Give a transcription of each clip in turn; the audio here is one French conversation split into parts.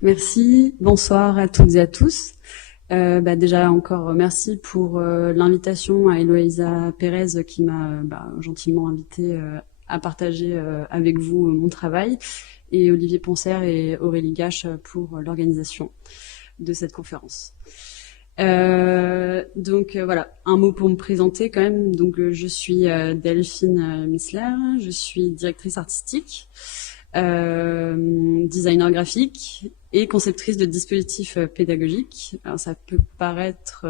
Merci, bonsoir à toutes et à tous. Déjà encore merci pour l'invitation à Eloïsa Pérez qui m'a gentiment invité à partager avec vous mon travail, et Olivier Poncer et Aurélie Gache pour l'organisation de cette conférence. Voilà, un mot pour me présenter quand même. Donc je suis Delphine Missler, je suis directrice artistique, designer graphique et conceptrice de dispositifs pédagogiques. Alors ça peut paraître,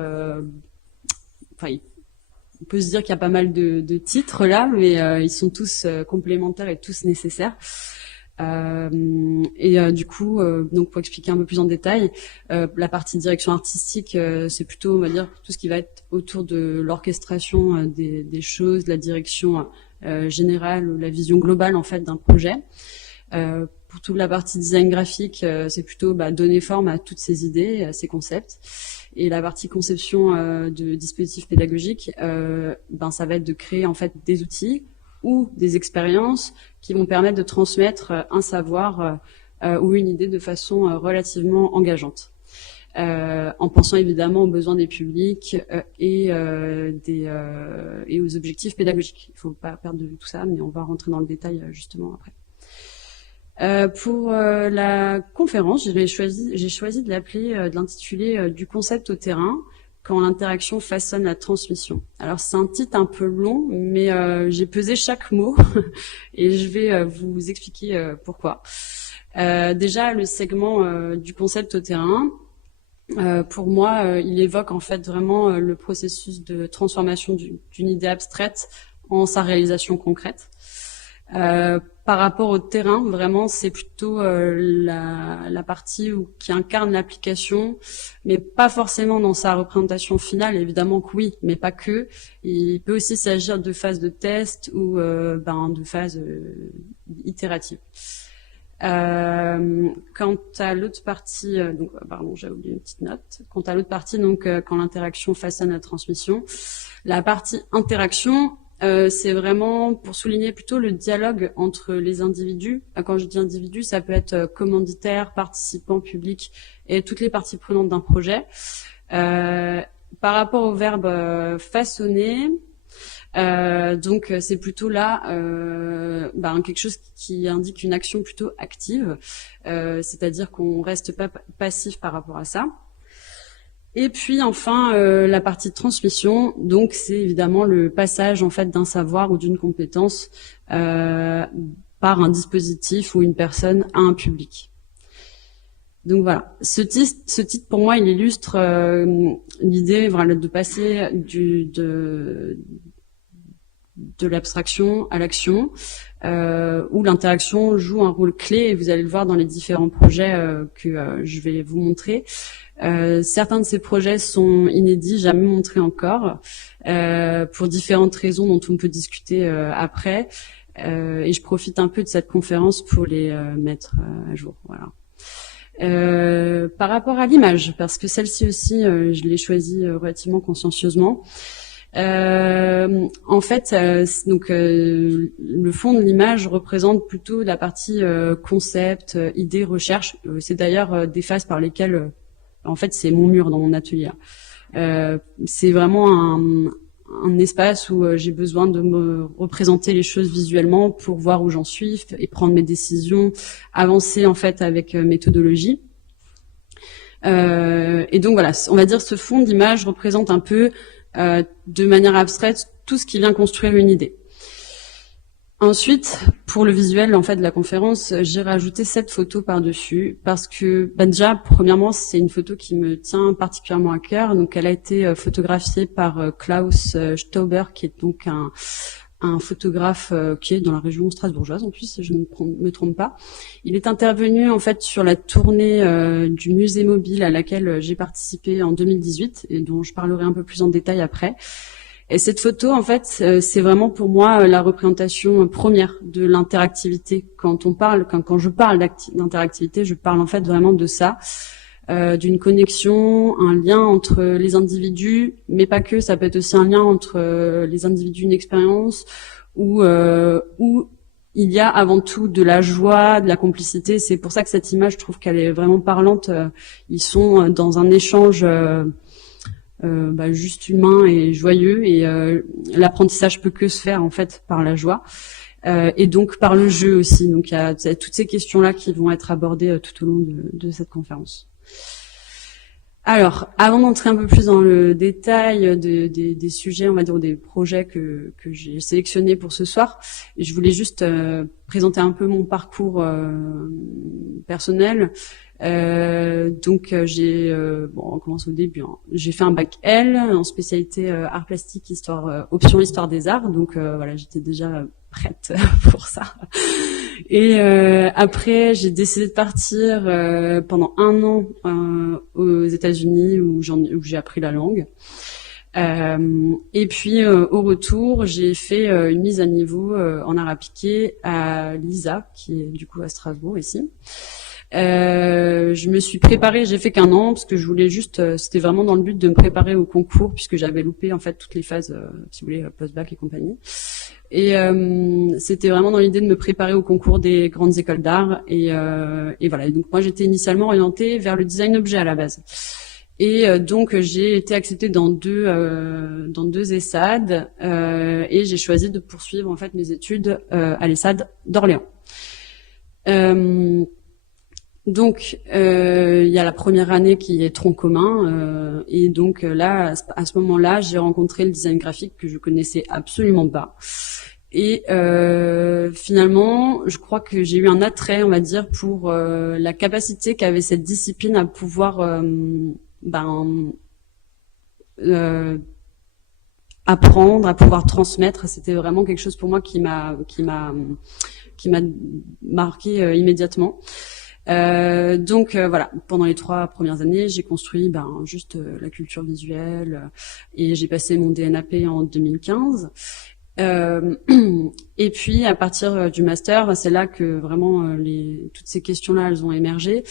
on peut se dire qu'il y a pas mal de titres là, mais ils sont tous complémentaires et tous nécessaires. Du coup, donc pour expliquer un peu plus en détail, la partie direction artistique, c'est plutôt, on va dire, tout ce qui va être autour de l'orchestration des choses, la direction générale, la vision globale en fait d'un projet. Pour toute la partie design graphique, c'est plutôt donner forme à toutes ces idées, à ces concepts. Et la partie conception de dispositifs pédagogiques, ça va être de créer en fait des outils ou des expériences qui vont permettre de transmettre un savoir ou une idée de façon relativement engageante. En pensant évidemment aux besoins des publics et aux objectifs pédagogiques. Il ne faut pas perdre de vue tout ça, mais on va rentrer dans le détail justement après. Pour la conférence, j'ai choisi de l'intituler du concept au terrain, quand l'interaction façonne la transmission. Alors c'est un titre un peu long, mais j'ai pesé chaque mot et je vais vous expliquer pourquoi. Déjà, le segment du concept au terrain, pour moi, il évoque en fait vraiment le processus de transformation d'une idée abstraite en sa réalisation concrète. Par rapport au terrain, vraiment, c'est plutôt la partie qui incarne l'application, mais pas forcément dans sa représentation finale. Évidemment que oui, mais pas que. Il peut aussi s'agir de phases de test ou de phases itératives. Quant à l'autre partie, j'ai oublié une petite note. Quant à l'autre partie, quand l'interaction façonne la transmission, la partie interaction, c'est vraiment pour souligner plutôt le dialogue entre les individus. Quand je dis individus, ça peut être commanditaire, participant, public et toutes les parties prenantes d'un projet. Par rapport au verbe façonner, c'est plutôt là quelque chose qui indique une action plutôt active, c'est-à-dire qu'on reste pas passif par rapport à ça. Et puis enfin la partie de transmission, donc c'est évidemment le passage en fait d'un savoir ou d'une compétence par un dispositif ou une personne à un public. Donc voilà, ce titre pour moi il illustre l'idée de passer de l'abstraction à l'action, où l'interaction joue un rôle clé, et vous allez le voir dans les différents projets que je vais vous montrer. Certains de ces projets sont inédits, jamais montrés encore, pour différentes raisons dont on peut discuter après. Et je profite un peu de cette conférence pour les mettre à jour. Voilà. Par rapport à l'image, parce que celle-ci aussi, je l'ai choisie relativement consciencieusement. En fait, le fond de l'image représente plutôt la partie concept, idée, recherche. C'est d'ailleurs des phases par lesquelles en fait, c'est mon mur dans mon atelier. C'est vraiment un espace où j'ai besoin de me représenter les choses visuellement pour voir où j'en suis et prendre mes décisions, avancer en fait avec méthodologie. Et donc voilà, on va dire ce fond d'image représente un peu de manière abstraite tout ce qui vient construire une idée. Ensuite, pour le visuel en fait de la conférence, j'ai rajouté cette photo par-dessus parce que déjà, premièrement, c'est une photo qui me tient particulièrement à cœur. Donc, elle a été photographiée par Klaus Stauber, qui est donc un photographe qui est dans la région strasbourgeoise, en plus, si je ne me trompe pas. Il est intervenu en fait sur la tournée du musée mobile à laquelle j'ai participé en 2018 et dont je parlerai un peu plus en détail après. Et cette photo, en fait, c'est vraiment pour moi la représentation première de l'interactivité. Quand je parle d'interactivité, je parle en fait vraiment de ça, d'une connexion, un lien entre les individus, mais pas que. Ça peut être aussi un lien entre les individus, une expérience, ou il y a avant tout de la joie, de la complicité. C'est pour ça que cette image, je trouve qu'elle est vraiment parlante. Ils sont dans un échange juste humain et joyeux, et l'apprentissage peut que se faire en fait par la joie. Et donc par le jeu aussi. Donc il y a toutes ces questions-là qui vont être abordées tout au long de cette conférence. Alors, avant d'entrer un peu plus dans le détail des sujets, on va dire, des projets que j'ai sélectionnés pour ce soir, je voulais juste présenter un peu mon parcours personnel. On commence au début. J'ai fait un bac L en spécialité art plastique, option histoire des arts. Donc voilà, j'étais déjà prête pour ça. Et après, j'ai décidé de partir pendant 1 an aux États-Unis où j'ai appris la langue. Et puis au retour, j'ai fait une mise à niveau en art appliqué à l'ISA, qui est du coup à Strasbourg ici. Je me suis préparée, j'ai fait qu'1 an parce que je voulais juste, c'était vraiment dans le but de me préparer au concours puisque j'avais loupé en fait toutes les phases, si vous voulez, post-bac et compagnie. Et c'était vraiment dans l'idée de me préparer au concours des grandes écoles d'art et voilà. Et donc moi j'étais initialement orientée vers le design objet à la base. Et donc j'ai été acceptée dans deux ESSAD et j'ai choisi de poursuivre en fait mes études à l'ESSAD d'Orléans. Donc, il y a la première année qui est tronc commun, et donc là, à ce moment-là, j'ai rencontré le design graphique que je connaissais absolument pas. Et finalement, je crois que j'ai eu un attrait, on va dire, pour la capacité qu'avait cette discipline à pouvoir apprendre, à pouvoir transmettre. C'était vraiment quelque chose pour moi qui m'a marqué immédiatement. Voilà, pendant les 3 premières années, j'ai construit juste la culture visuelle et j'ai passé mon DNAP en 2015. Et puis à partir du master, c'est là que vraiment toutes ces questions-là, elles ont émergé.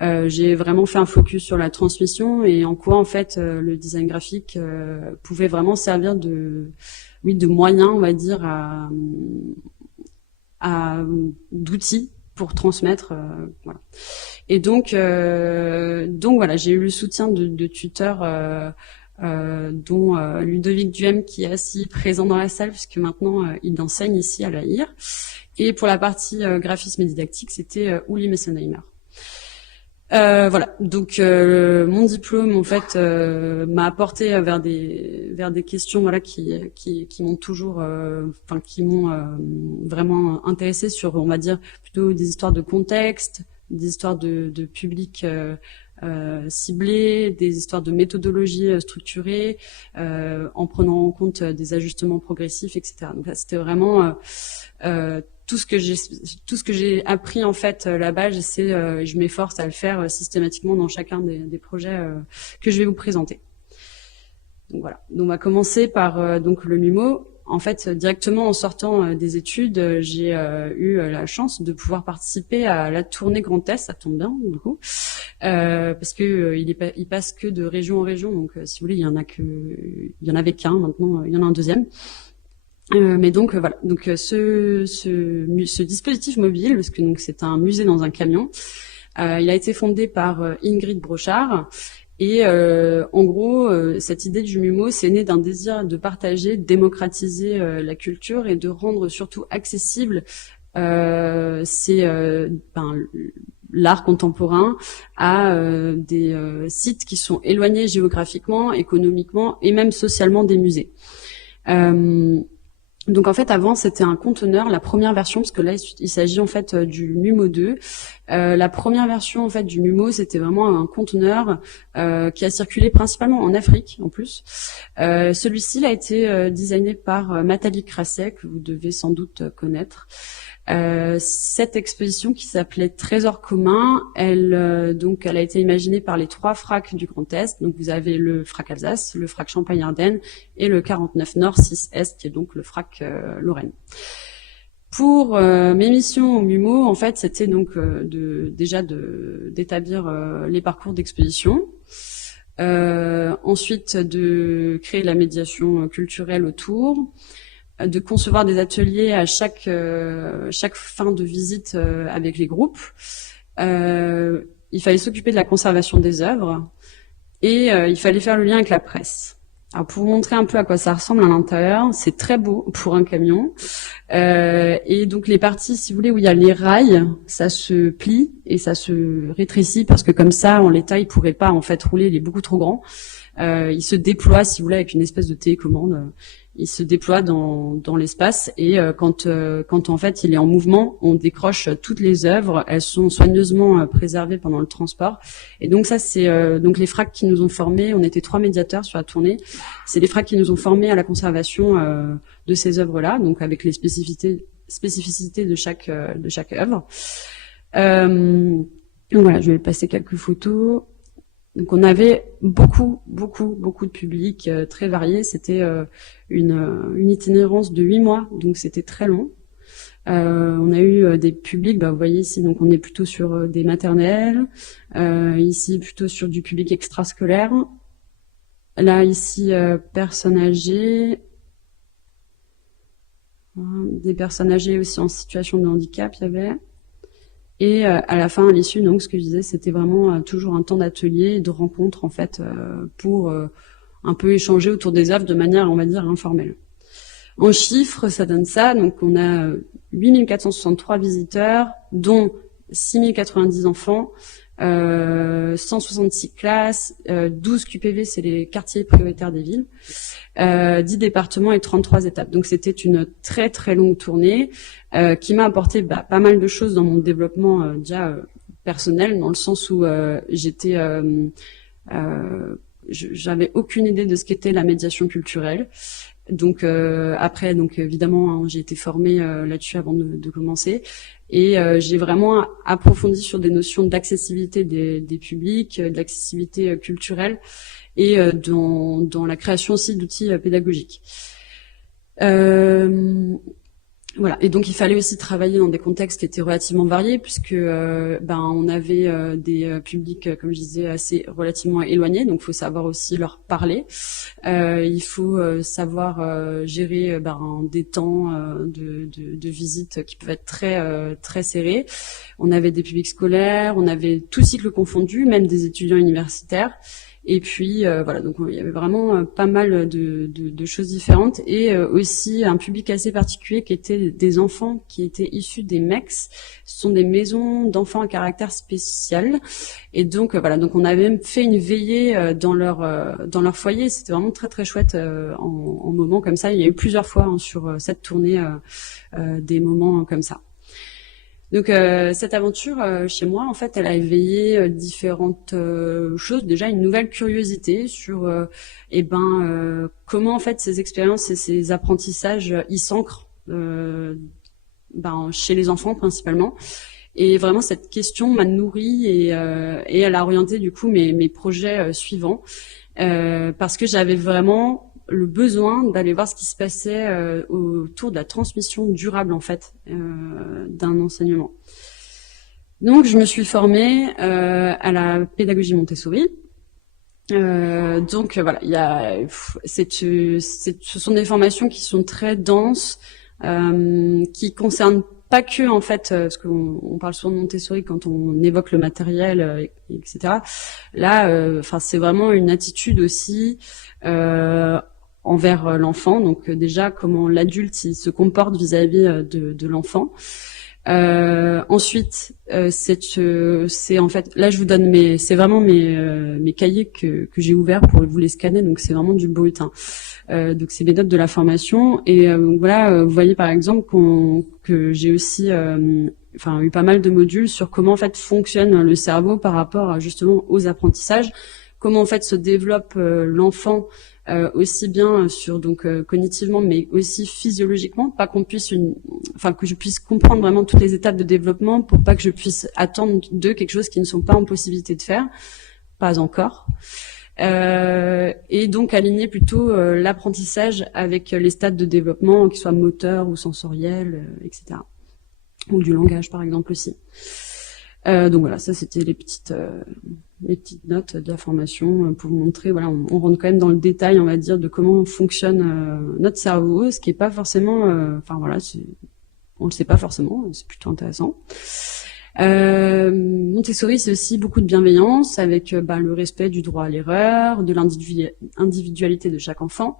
J'ai vraiment fait un focus sur la transmission et en quoi en fait le design graphique pouvait vraiment servir de moyen, on va dire, d'outils pour transmettre, voilà. Et donc voilà, j'ai eu le soutien de tuteurs, dont Ludovic Duhem qui est assis présent dans la salle puisque maintenant il enseigne ici à la IR. Et pour la partie graphisme et didactique, c'était Uli Messenheimer. Voilà, donc mon diplôme en fait m'a apporté vers des questions voilà qui m'ont toujours qui m'ont vraiment intéressé sur, on va dire, plutôt des histoires de contexte, des histoires de public ciblé, des histoires de méthodologie structurée, en prenant en compte des ajustements progressifs, etc. Donc là, c'était vraiment tout ce que j'ai appris en fait là-bas, je m'efforce à le faire systématiquement dans chacun des projets que je vais vous présenter. Donc voilà. Donc on va commencer par donc le MUMO. En fait, directement en sortant des études, j'ai eu la chance de pouvoir participer à la tournée Grand Est. Ça tombe bien du coup, parce que il passe que de région en région. Donc si vous voulez, il y en avait qu'un. Maintenant, il y en a un deuxième. Mais donc voilà, donc ce dispositif mobile, parce que donc c'est un musée dans un camion, il a été fondé par Ingrid Brochard, et en gros cette idée du MUMO, c'est né d'un désir de partager, de démocratiser la culture et de rendre surtout accessible l'art contemporain à des sites qui sont éloignés géographiquement, économiquement et même socialement des musées. Donc en fait avant c'était un conteneur, la première version, parce que là il s'agit en fait du MUMO 2. La première version en fait du MUMO, c'était vraiment un conteneur qui a circulé principalement en Afrique en plus. Celui-ci il a été designé par Nathalie Crasset, que vous devez sans doute connaître. Cette exposition qui s'appelait Trésor commun, elle a été imaginée par les 3 FRAC du Grand Est. Donc vous avez le FRAC Alsace, le FRAC Champagne-Ardenne et le 49 Nord 6 Est qui est donc le FRAC Lorraine. Pour mes missions au MUMO, en fait, c'était donc d'établir les parcours d'exposition. Ensuite de créer la médiation culturelle autour. de concevoir des ateliers à chaque fin de visite avec les groupes. Il fallait s'occuper de la conservation des œuvres et il fallait faire le lien avec la presse. Alors pour vous montrer un peu à quoi ça ressemble à l'intérieur, c'est très beau pour un camion. Et donc les parties, si vous voulez, où il y a les rails, ça se plie et ça se rétrécit parce que comme ça, en l'état, il pourrait pas en fait rouler, il est beaucoup trop grand. Il se déploie, si vous voulez, avec une espèce de télécommande. Il se déploie dans l'espace et quand en fait il est en mouvement, on décroche toutes les œuvres. Elles sont soigneusement préservées pendant le transport. Et donc ça, c'est donc les FRAC qui nous ont formés. On était 3 médiateurs sur la tournée. C'est les FRAC qui nous ont formés à la conservation de ces œuvres-là, donc avec les spécificités de chaque œuvre. Donc voilà, je vais passer quelques photos. Donc on avait beaucoup de publics très variés. C'était une itinérance de 8 mois, donc c'était très long. On a eu des publics, vous voyez ici, donc on est plutôt sur des maternelles, ici plutôt sur du public extrascolaire. Là ici personnes âgées, des personnes âgées aussi en situation de handicap, il y avait. Et à la fin, à l'issue, donc ce que je disais, c'était vraiment toujours un temps d'atelier, de rencontre en fait, pour un peu échanger autour des œuvres de manière, on va dire, informelle. En chiffres, ça donne ça. Donc on a 8463 visiteurs, dont 6090 enfants, 166 classes, 12 QPV, c'est les quartiers prioritaires des villes, 10 départements et 33 étapes. Donc c'était une très très longue tournée qui m'a apporté pas mal de choses dans mon développement déjà personnel, dans le sens où j'avais aucune idée de ce qu'était la médiation culturelle. Donc après, donc évidemment, j'ai été formée là-dessus avant de commencer, et j'ai vraiment approfondi sur des notions d'accessibilité des publics, d'accessibilité culturelle, et dans la création aussi d'outils pédagogiques. Voilà. Et donc il fallait aussi travailler dans des contextes qui étaient relativement variés, puisque on avait des publics, comme je disais, assez relativement éloignés. Donc il faut savoir aussi leur parler. Il faut savoir gérer des temps de visite qui peuvent être très très serrés. On avait des publics scolaires, on avait tout cycle confondu, même des étudiants universitaires. Et puis voilà, donc il y avait vraiment pas mal de choses différentes, et aussi un public assez particulier qui était des enfants qui étaient issus des MEX. Ce sont des maisons d'enfants à caractère spécial, et donc voilà, donc on avait même fait une veillée dans leur foyer. C'était vraiment très très chouette en moments comme ça. Il y a eu plusieurs fois sur cette tournée des moments comme ça. Donc cette aventure chez moi, en fait, elle a éveillé différentes choses. Déjà une nouvelle curiosité sur comment en fait ces expériences et ces apprentissages ils s'ancrent chez les enfants principalement. Et vraiment cette question m'a nourrie et elle a orienté du coup mes projets suivants, parce que j'avais vraiment le besoin d'aller voir ce qui se passait autour de la transmission durable en fait d'un enseignement. Donc je me suis formée à la pédagogie Montessori. Donc voilà, ce sont des formations qui sont très denses, qui concernent pas que en fait, parce qu'on parle souvent de Montessori quand on évoque le matériel, etc. Là, c'est vraiment une attitude aussi envers l'enfant. Donc déjà comment l'adulte il se comporte vis-à-vis de l'enfant. Ensuite, c'est en fait, là je vous donne c'est vraiment mes cahiers que j'ai ouverts pour vous les scanner. Donc c'est vraiment du brut. Donc c'est mes notes de la formation, et voilà, vous voyez par exemple que j'ai aussi eu pas mal de modules sur comment en fait fonctionne le cerveau par rapport justement aux apprentissages, comment en fait se développe l'enfant. Aussi bien sur cognitivement, mais aussi physiologiquement, pas que je puisse comprendre vraiment toutes les étapes de développement, pour pas que je puisse attendre d'eux quelque chose qu'ils ne sont pas en possibilité de faire, pas encore. Et donc aligner plutôt l'apprentissage avec les stades de développement, qu'ils soient moteurs ou sensoriels, etc. Ou du langage par exemple aussi. Donc voilà, ça c'était les petites les petites notes de la formation pour vous montrer, voilà, on rentre quand même dans le détail, on va dire, de comment fonctionne notre cerveau, ce qui est pas forcément, enfin voilà, on le sait pas forcément, c'est plutôt intéressant. Montessori, c'est aussi beaucoup de bienveillance avec le respect du droit à l'erreur, de l'individualité de chaque enfant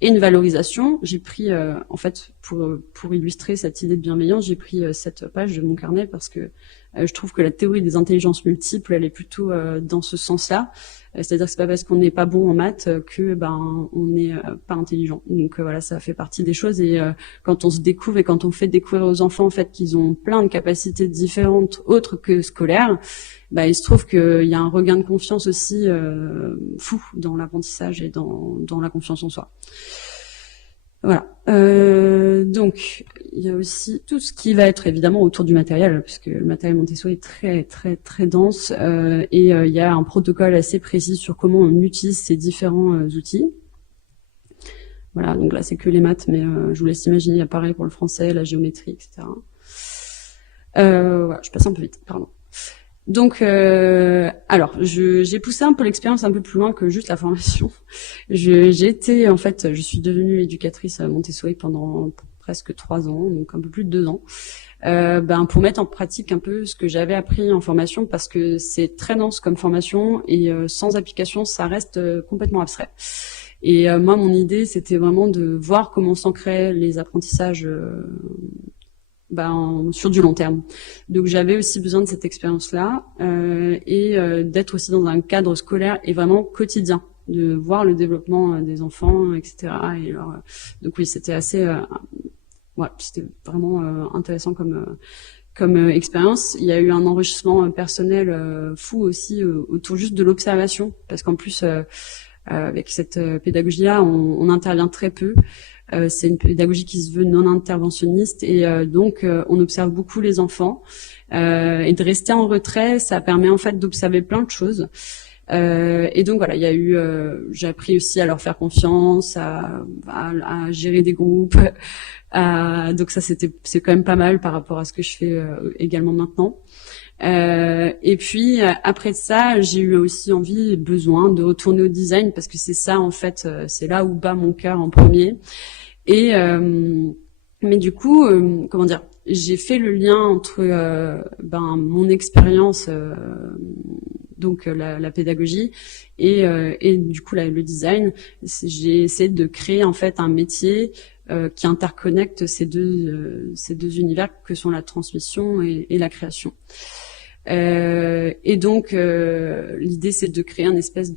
et une valorisation. J'ai pris, en fait, pour illustrer cette idée de bienveillance, j'ai pris cette page de mon carnet parce que je trouve que la théorie des intelligences multiples, elle est plutôt dans ce sens-là. C'est-à-dire que c'est pas parce qu'on n'est pas bon en maths que on n'est pas intelligent. Donc voilà, ça fait partie des choses. Et quand on se découvre et quand on fait découvrir aux enfants en fait qu'ils ont plein de capacités différentes autres que scolaires, il se trouve qu'il y a un regain de confiance aussi fou dans l'apprentissage et dans la confiance en soi. Voilà. Donc, il y a aussi tout ce qui va être évidemment autour du matériel, puisque le matériel Montessori est très très très dense, et il y a un protocole assez précis sur comment on utilise ces différents outils. Voilà, donc là c'est que les maths, mais je vous laisse imaginer, il y a pareil pour le français, la géométrie, etc. Voilà, je passe un peu vite, pardon. Donc, alors, j'ai poussé un peu l'expérience un peu plus loin que juste la formation. Je suis devenue éducatrice à Montessori pendant presque 3 ans, donc un peu plus de 2 ans, pour mettre en pratique un peu ce que j'avais appris en formation, parce que c'est très dense comme formation et sans application, ça reste complètement abstrait. Et moi, mon idée, c'était vraiment de voir comment s'ancraient les apprentissages sur du long terme. Donc j'avais aussi besoin de cette expérience-là et d'être aussi dans un cadre scolaire et vraiment quotidien, de voir le développement des enfants, etc. Et donc oui, c'était assez, c'était vraiment intéressant comme expérience. Il y a eu un enrichissement personnel fou aussi autour juste de l'observation, parce qu'en plus avec cette pédagogie-là, on intervient très peu. C'est une pédagogie qui se veut non interventionniste et donc on observe beaucoup les enfants et de rester en retrait, ça permet en fait d'observer plein de choses. Et donc voilà, il y a eu, j'ai appris aussi à leur faire confiance, à gérer des groupes. Donc ça c'est quand même pas mal par rapport à ce que je fais également maintenant. Et puis après ça, j'ai eu aussi envie et besoin de retourner au design, parce que c'est ça en fait, c'est là où bat mon cœur en premier. Et mais du coup, comment dire, j'ai fait le lien entre mon expérience, donc la pédagogie, et du coup le design. J'ai essayé de créer en fait un métier qui interconnecte ces deux univers que sont la transmission et la création. Et donc l'idée c'est de créer un espèce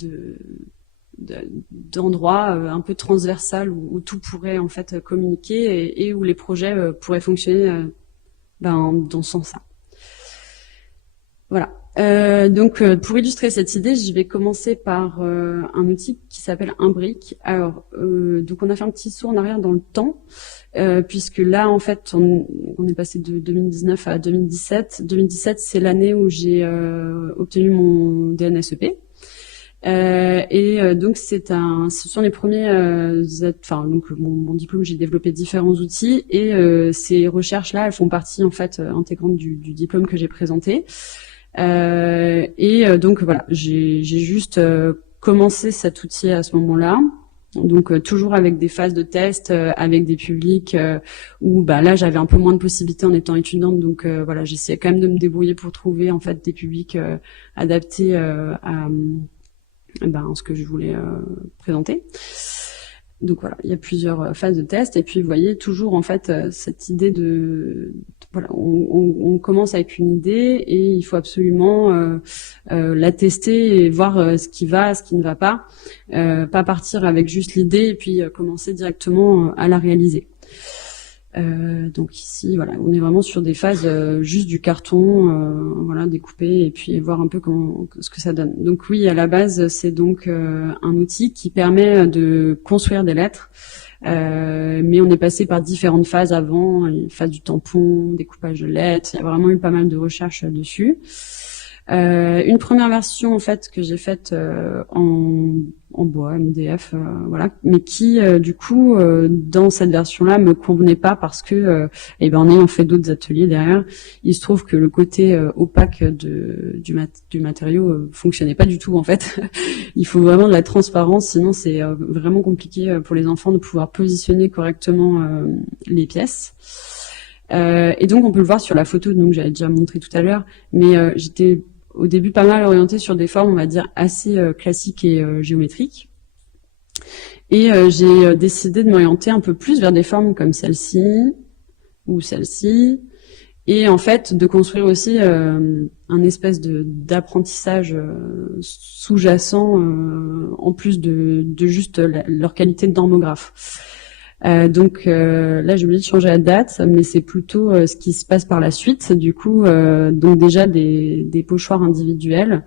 d'endroit un peu transversal où tout pourrait en fait communiquer et où les projets pourraient fonctionner dans ce sens-là. Voilà. Donc pour illustrer cette idée, je vais commencer par un outil qui s'appelle Imbric. Alors donc on a fait un petit saut en arrière dans le temps, puisque là en fait on est passé de 2019 à 2017. 2017 c'est l'année où j'ai obtenu mon DNSEP. Donc ce sont les premiers, donc mon diplôme, j'ai développé différents outils et ces recherches-là, elles font partie en fait intégrante du diplôme que j'ai présenté. Donc voilà, j'ai juste commencé cet outil à ce moment-là. Donc toujours avec des phases de test, avec des publics où là j'avais un peu moins de possibilités en étant étudiante, donc voilà, j'essayais quand même de me débrouiller pour trouver en fait des publics adaptés à ce que je voulais présenter. Donc voilà, il y a plusieurs phases de test et puis vous voyez toujours en fait cette idée voilà, on commence avec une idée et il faut absolument la tester et voir ce qui va, ce qui ne va pas partir avec juste l'idée et puis commencer directement à la réaliser. Donc ici, voilà, on est vraiment sur des phases juste du carton, voilà, découpé et puis voir un peu ce que ça donne. Donc oui, à la base, c'est donc un outil qui permet de construire des lettres, mais on est passé par différentes phases avant, les phases du tampon, découpage de lettres. Il y a vraiment eu pas mal de recherches dessus. Une première version en fait que j'ai faite en en bois, MDF, voilà, mais qui du coup dans cette version-là me convenait pas parce que en ayant fait d'autres ateliers derrière, il se trouve que le côté opaque du matériau fonctionnait pas du tout en fait. Il faut vraiment de la transparence, sinon c'est vraiment compliqué pour les enfants de pouvoir positionner correctement les pièces. Et donc on peut le voir sur la photo, donc j'avais déjà montré tout à l'heure, mais j'étais au début pas mal orientée sur des formes, on va dire, assez classiques et géométriques. Et j'ai décidé de m'orienter un peu plus vers des formes comme celle-ci ou celle-ci, et en fait de construire aussi un espèce d'apprentissage sous-jacent en plus de juste leur qualité de normographe. Donc là j'ai oublié de changer la date, mais c'est plutôt ce qui se passe par la suite. Du coup, donc déjà des pochoirs individuels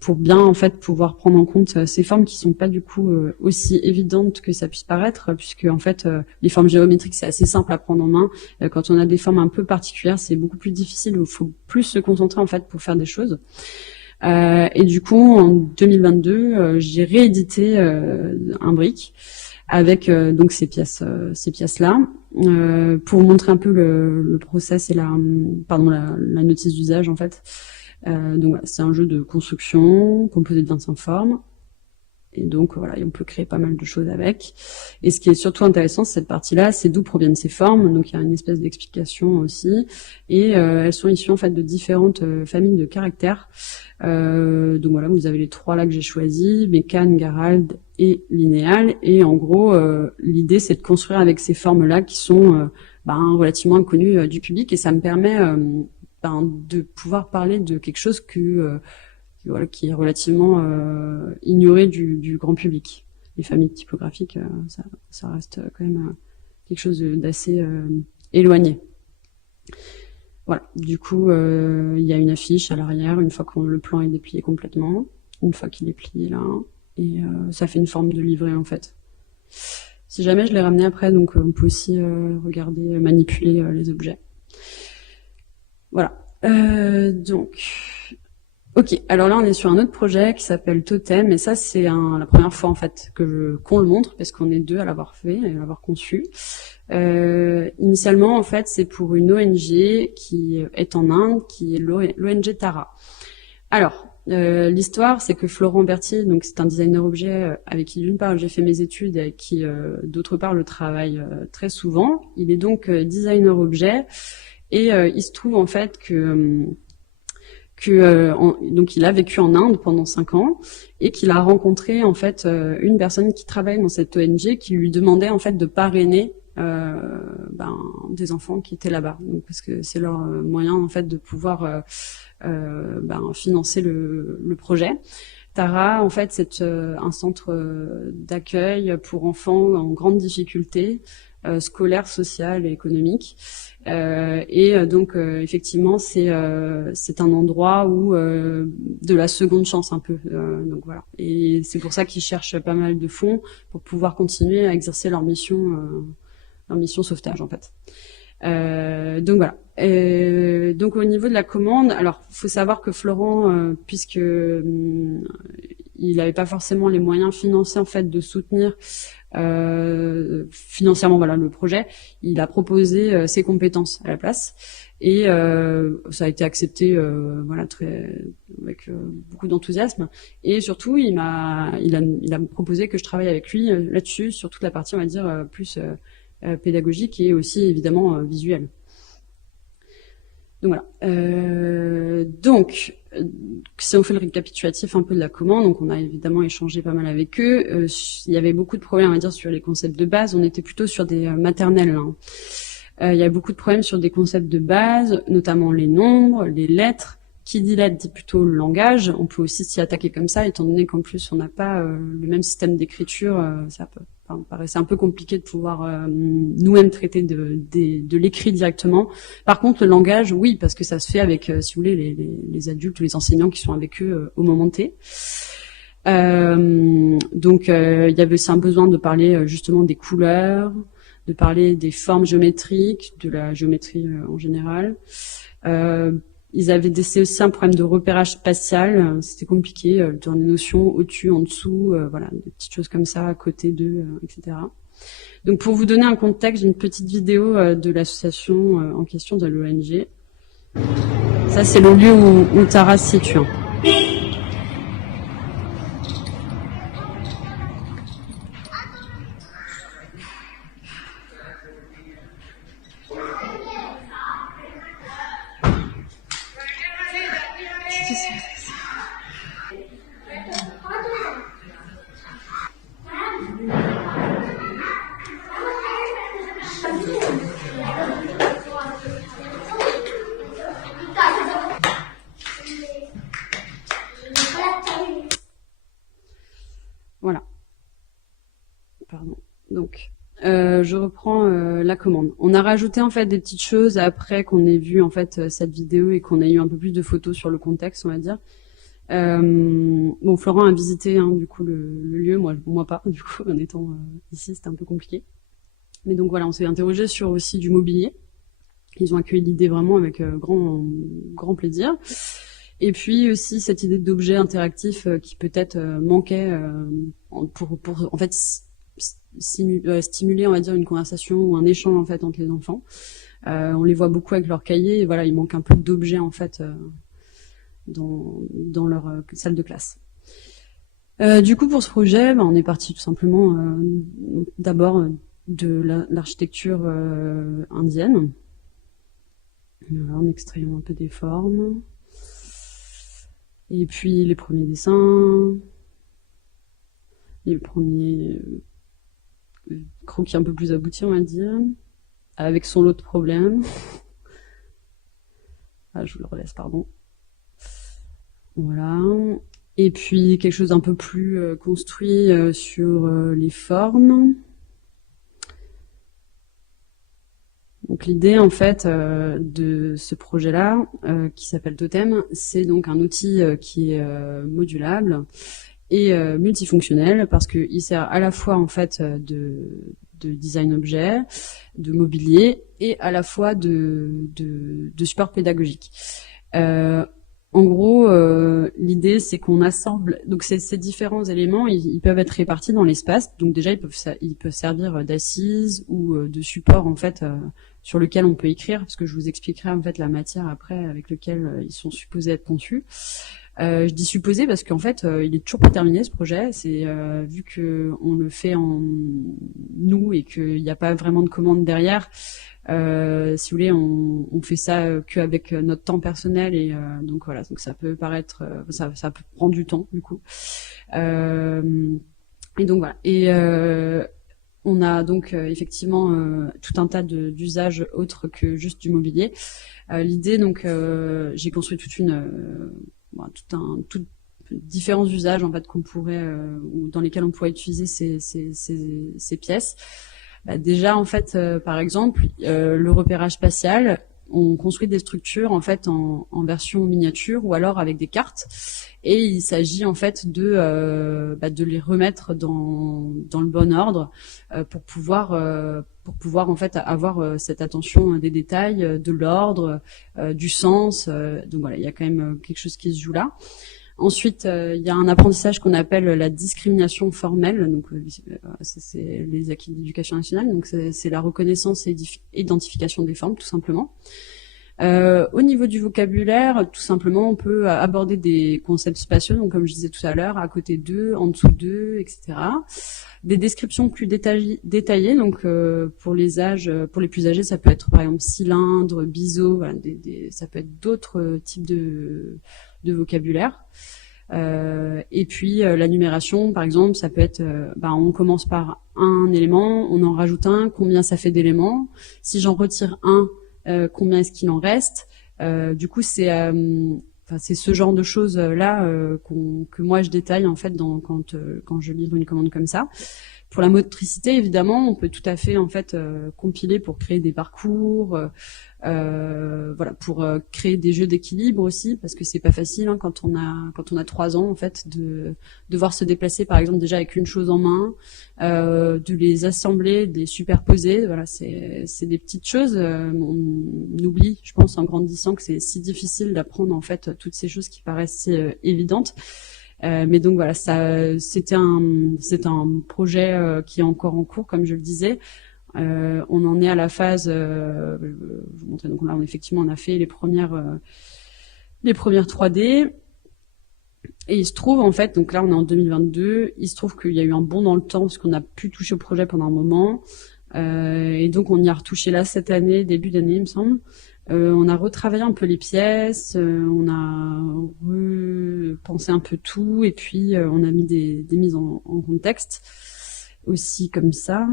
pour bien en fait pouvoir prendre en compte ces formes qui sont pas du coup aussi évidentes que ça puisse paraître, puisque en fait les formes géométriques c'est assez simple à prendre en main. Quand on a des formes un peu particulières, c'est beaucoup plus difficile. Il faut plus se concentrer en fait pour faire des choses. Et du coup en 2022, j'ai réédité un brick avec donc ces pièces là pour montrer un peu le process et la notice d'usage en fait. Donc voilà, c'est un jeu de construction composé de 25 formes. Et donc voilà, on peut créer pas mal de choses avec. Et ce qui est surtout intéressant, cette partie-là, c'est d'où proviennent ces formes. Donc il y a une espèce d'explication aussi. Et elles sont issues en fait de différentes familles de caractères. Donc voilà, vous avez les trois là que j'ai choisis, Mécane, Garald et Linéal. Et en gros, l'idée c'est de construire avec ces formes-là qui sont relativement inconnues du public. Et ça me permet de pouvoir parler de quelque chose qui est relativement ignoré du grand public. Les familles typographiques, ça reste quand même quelque chose d'assez éloigné. Voilà. Du coup, il y a une affiche à l'arrière une fois que le plan est déplié complètement, une fois qu'il est plié là, et ça fait une forme de livret en fait. Si jamais je l'ai ramené après, donc on peut aussi regarder, manipuler les objets. Voilà. Donc, ok. Alors là, on est sur un autre projet qui s'appelle Totem, et ça, c'est la première fois en fait qu'on le montre parce qu'on est deux à l'avoir fait et à l'avoir conçu. Initialement, en fait, c'est pour une ONG qui est en Inde, qui est l'ONG Tara. Alors, l'histoire, c'est que Florent Berthier, donc c'est un designer objet avec qui d'une part j'ai fait mes études et avec qui d'autre part le travaille très souvent. Il est donc designer objet. Et il se trouve en fait donc il a vécu en Inde pendant 5 ans et qu'il a rencontré en fait une personne qui travaille dans cette ONG qui lui demandait en fait de parrainer des enfants qui étaient là-bas, donc parce que c'est leur moyen en fait de pouvoir financer le projet. Tara, en fait, c'est un centre d'accueil pour enfants en grande difficulté scolaire, sociale et économique. Donc effectivement c'est un endroit où de la seconde chance un peu, donc voilà, et c'est pour ça qu'ils cherchent pas mal de fonds pour pouvoir continuer à exercer leur mission sauvetage en fait. Donc voilà. Donc au niveau de la commande, alors faut savoir que Florent, puisque il n'avait pas forcément les moyens financiers en fait de soutenir financièrement le projet, il a proposé ses compétences à la place et ça a été accepté avec beaucoup d'enthousiasme, et surtout il a proposé que je travaille avec lui là-dessus sur toute la partie on va dire plus pédagogique et aussi évidemment visuelle. Donc voilà. Si on fait le récapitulatif un peu de la commande, donc on a évidemment échangé pas mal avec eux. Il y avait beaucoup de problèmes à dire sur les concepts de base. On était plutôt sur des maternelles. Il y a beaucoup de problèmes sur des concepts de base, notamment les nombres, les lettres. Qui dit lettres dit plutôt le langage. On peut aussi s'y attaquer comme ça, étant donné qu'en plus on n'a pas le même système d'écriture. Ça me paraissait un peu compliqué de pouvoir nous-mêmes traiter de l'écrit directement. Par contre, le langage, oui, parce que ça se fait avec, si vous voulez, les adultes ou les enseignants qui sont avec eux au moment T. Il y avait aussi un besoin de parler justement des couleurs, de parler des formes géométriques, de la géométrie en général. ils avaient décelé aussi un problème de repérage spatial. C'était compliqué, dans les notions au-dessus, en dessous, voilà, des petites choses comme ça, à côté d'eux, etc. Donc pour vous donner un contexte, j'ai une petite vidéo de l'association en question, de l'ONG. Ça, c'est le lieu où Tara se situe. Voilà. Pardon. Donc, je reprends la commande. On a rajouté en fait des petites choses après qu'on ait vu en fait cette vidéo et qu'on ait eu un peu plus de photos sur le contexte, on va dire. Bon, Florent a visité du coup le lieu, moi pas, du coup en étant ici c'était un peu compliqué. Mais donc voilà, on s'est interrogé sur aussi du mobilier. Ils ont accueilli l'idée vraiment avec grand plaisir. Et puis aussi cette idée d'objet interactif qui peut-être manquait pour en fait stimuler, on va dire, une conversation ou un échange en fait entre les enfants. On les voit beaucoup avec leurs cahiers, et voilà, il manque un peu d'objets en fait dans leur salle de classe. Du coup, pour ce projet, on est parti tout simplement d'abord de l'architecture indienne. Voilà, en extrayant un peu des formes. Et puis les premiers dessins, les premiers croquis un peu plus aboutis, on va dire, avec son lot de problèmes. Ah, je vous le relaisse, pardon. Voilà. Et puis quelque chose d'un peu plus construit sur les formes. Donc l'idée en fait de ce projet-là, qui s'appelle Totem, c'est donc un outil qui est modulable et multifonctionnel parce qu'il sert à la fois en fait de design objet, de mobilier et à la fois de support pédagogique. En gros, l'idée c'est qu'on assemble donc ces différents éléments, ils peuvent être répartis dans l'espace. Donc déjà ils peuvent servir d'assise ou de support en fait sur lequel on peut écrire, parce que je vous expliquerai en fait la matière après avec lequel ils sont supposés être conçus. Je dis supposé parce qu'en fait il est toujours pas terminé ce projet. C'est vu que on le fait en nous et qu'il n'y a pas vraiment de commande derrière. Si vous voulez, on fait ça qu'avec notre temps personnel et donc voilà, donc ça peut paraître, ça peut prendre du temps du coup. Et donc voilà. Et on a donc effectivement tout un tas d'usages autres que juste du mobilier. L'idée donc, j'ai construit différents usages en fait qu'on pourrait ou dans lesquels on pourrait utiliser ces pièces. Déjà en fait, par exemple, le repérage spatial, on construit des structures en fait en version miniature ou alors avec des cartes, et il s'agit en fait de les remettre dans le bon ordre pour pouvoir en fait avoir cette attention des détails, de l'ordre, du sens. Donc voilà, il y a quand même quelque chose qui se joue là. Ensuite, il y a un apprentissage qu'on appelle la discrimination formelle. Donc, c'est les acquis de l'éducation nationale. Donc, c'est la reconnaissance et identification des formes, tout simplement. Au niveau du vocabulaire, tout simplement, on peut aborder des concepts spatiaux, donc comme je disais tout à l'heure, à côté d'eux, en dessous d'eux, etc. Des descriptions plus détaillées, donc pour les plus âgés, ça peut être par exemple cylindre, biseau, voilà, ça peut être d'autres types de vocabulaire. Et puis la numération, par exemple, ça peut être, on commence par un élément, on en rajoute un, combien ça fait d'éléments. Si j'en retire un, combien est-ce qu'il en reste? Du coup, c'est ce genre de choses là que moi je détaille en fait quand je livre une commande comme ça. Pour la motricité, évidemment, on peut tout à fait en fait compiler pour créer des parcours, voilà, pour créer des jeux d'équilibre aussi, parce que c'est pas facile hein, quand on a 3 ans en fait de devoir se déplacer par exemple déjà avec une chose en main, de les assembler, de les superposer. Voilà, c'est des petites choses. On oublie, je pense, en grandissant, que c'est si difficile d'apprendre en fait toutes ces choses qui paraissent si évidentes. Mais donc voilà, c'est un projet qui est encore en cours, comme je le disais. On en est à la phase. Je vous montrer. Donc là, effectivement, on a fait les premières 3D. Et il se trouve en fait, donc là on est en 2022, il se trouve qu'il y a eu un bond dans le temps parce qu'on a pu toucher au projet pendant un moment. Et donc on y a retouché là cette année, début d'année il me semble. On a retravaillé un peu les pièces, on a repensé un peu tout, et puis on a mis des mises en contexte aussi comme ça.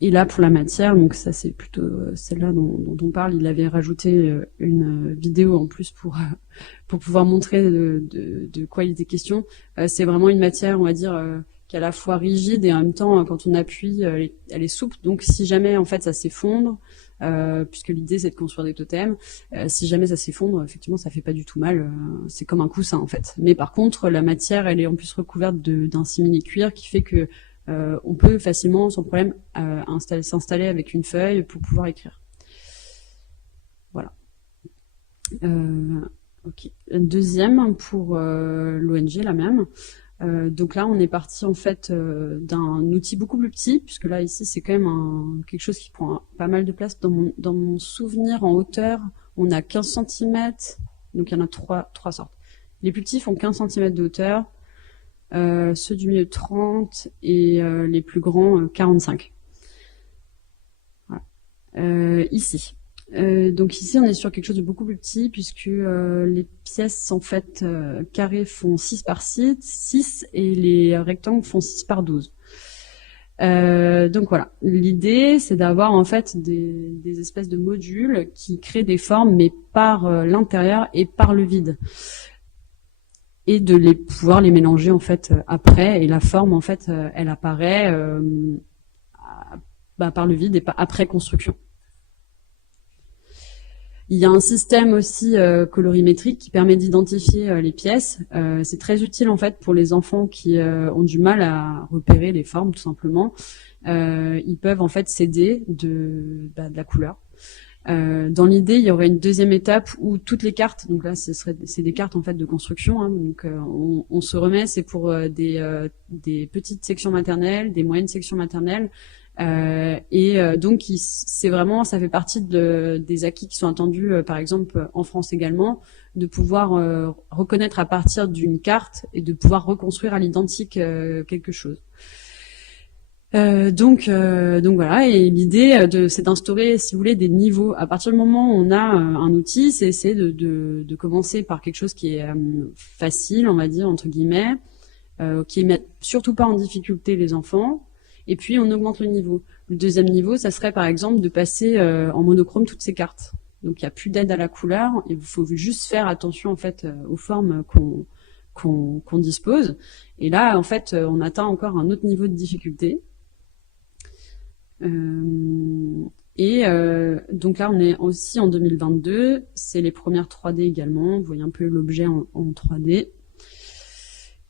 Et là pour la matière, donc ça c'est plutôt celle-là dont on parle, il avait rajouté une vidéo en plus pour pouvoir montrer de quoi il était question. C'est vraiment une matière, on va dire, qui est à la fois rigide et en même temps, quand on appuie, elle est souple. Donc si jamais en fait ça s'effondre, puisque l'idée c'est de construire des totems, si jamais ça s'effondre, effectivement ça fait pas du tout mal. C'est comme un coussin en fait. Mais par contre, la matière, elle est en plus recouverte d'un simili-cuir qui fait que on peut facilement, sans problème, s'installer avec une feuille pour pouvoir écrire. Voilà. Ok. Deuxième pour l'ONG, la même. Donc là, on est parti en fait d'un outil beaucoup plus petit, puisque là ici c'est quand même quelque chose qui prend pas mal de place. Dans mon souvenir, en hauteur, on a 15 cm, donc il y en a trois sortes. Les plus petits font 15 cm de hauteur, ceux du milieu 30 et les plus grands 45. Voilà. Ici. Donc ici on est sur quelque chose de beaucoup plus petit, puisque les pièces en fait carrées font 6 par 6 et les rectangles font 6 par 12. Donc voilà, l'idée c'est d'avoir en fait des espèces de modules qui créent des formes, mais par l'intérieur et par le vide, et de pouvoir les mélanger en fait après, et la forme en fait elle apparaît par le vide et après construction. Il y a un système aussi colorimétrique qui permet d'identifier les pièces. C'est très utile en fait pour les enfants qui ont du mal à repérer les formes, tout simplement. Ils peuvent en fait s'aider de la couleur. Dans l'idée, il y aurait une deuxième étape où toutes les cartes, donc là c'est des cartes en fait de construction, hein, donc on se remet, c'est pour des petites sections maternelles, des moyennes sections maternelles. Donc c'est vraiment, ça fait partie des acquis qui sont attendus, par exemple en France également, de pouvoir reconnaître à partir d'une carte et de pouvoir reconstruire à l'identique quelque chose. Donc voilà, et l'idée c'est d'instaurer, si vous voulez, des niveaux. À partir du moment où on a un outil, c'est essayer de commencer par quelque chose qui est facile, on va dire, entre guillemets, qui met surtout pas en difficulté les enfants. Et puis on augmente le niveau. Le deuxième niveau, ça serait par exemple de passer en monochrome toutes ces cartes. Donc il n'y a plus d'aide à la couleur, il faut juste faire attention en fait aux formes qu'on dispose. Et là en fait on atteint encore un autre niveau de difficulté. Donc là on est aussi en 2022, c'est les premières 3D également, vous voyez un peu l'objet en 3D.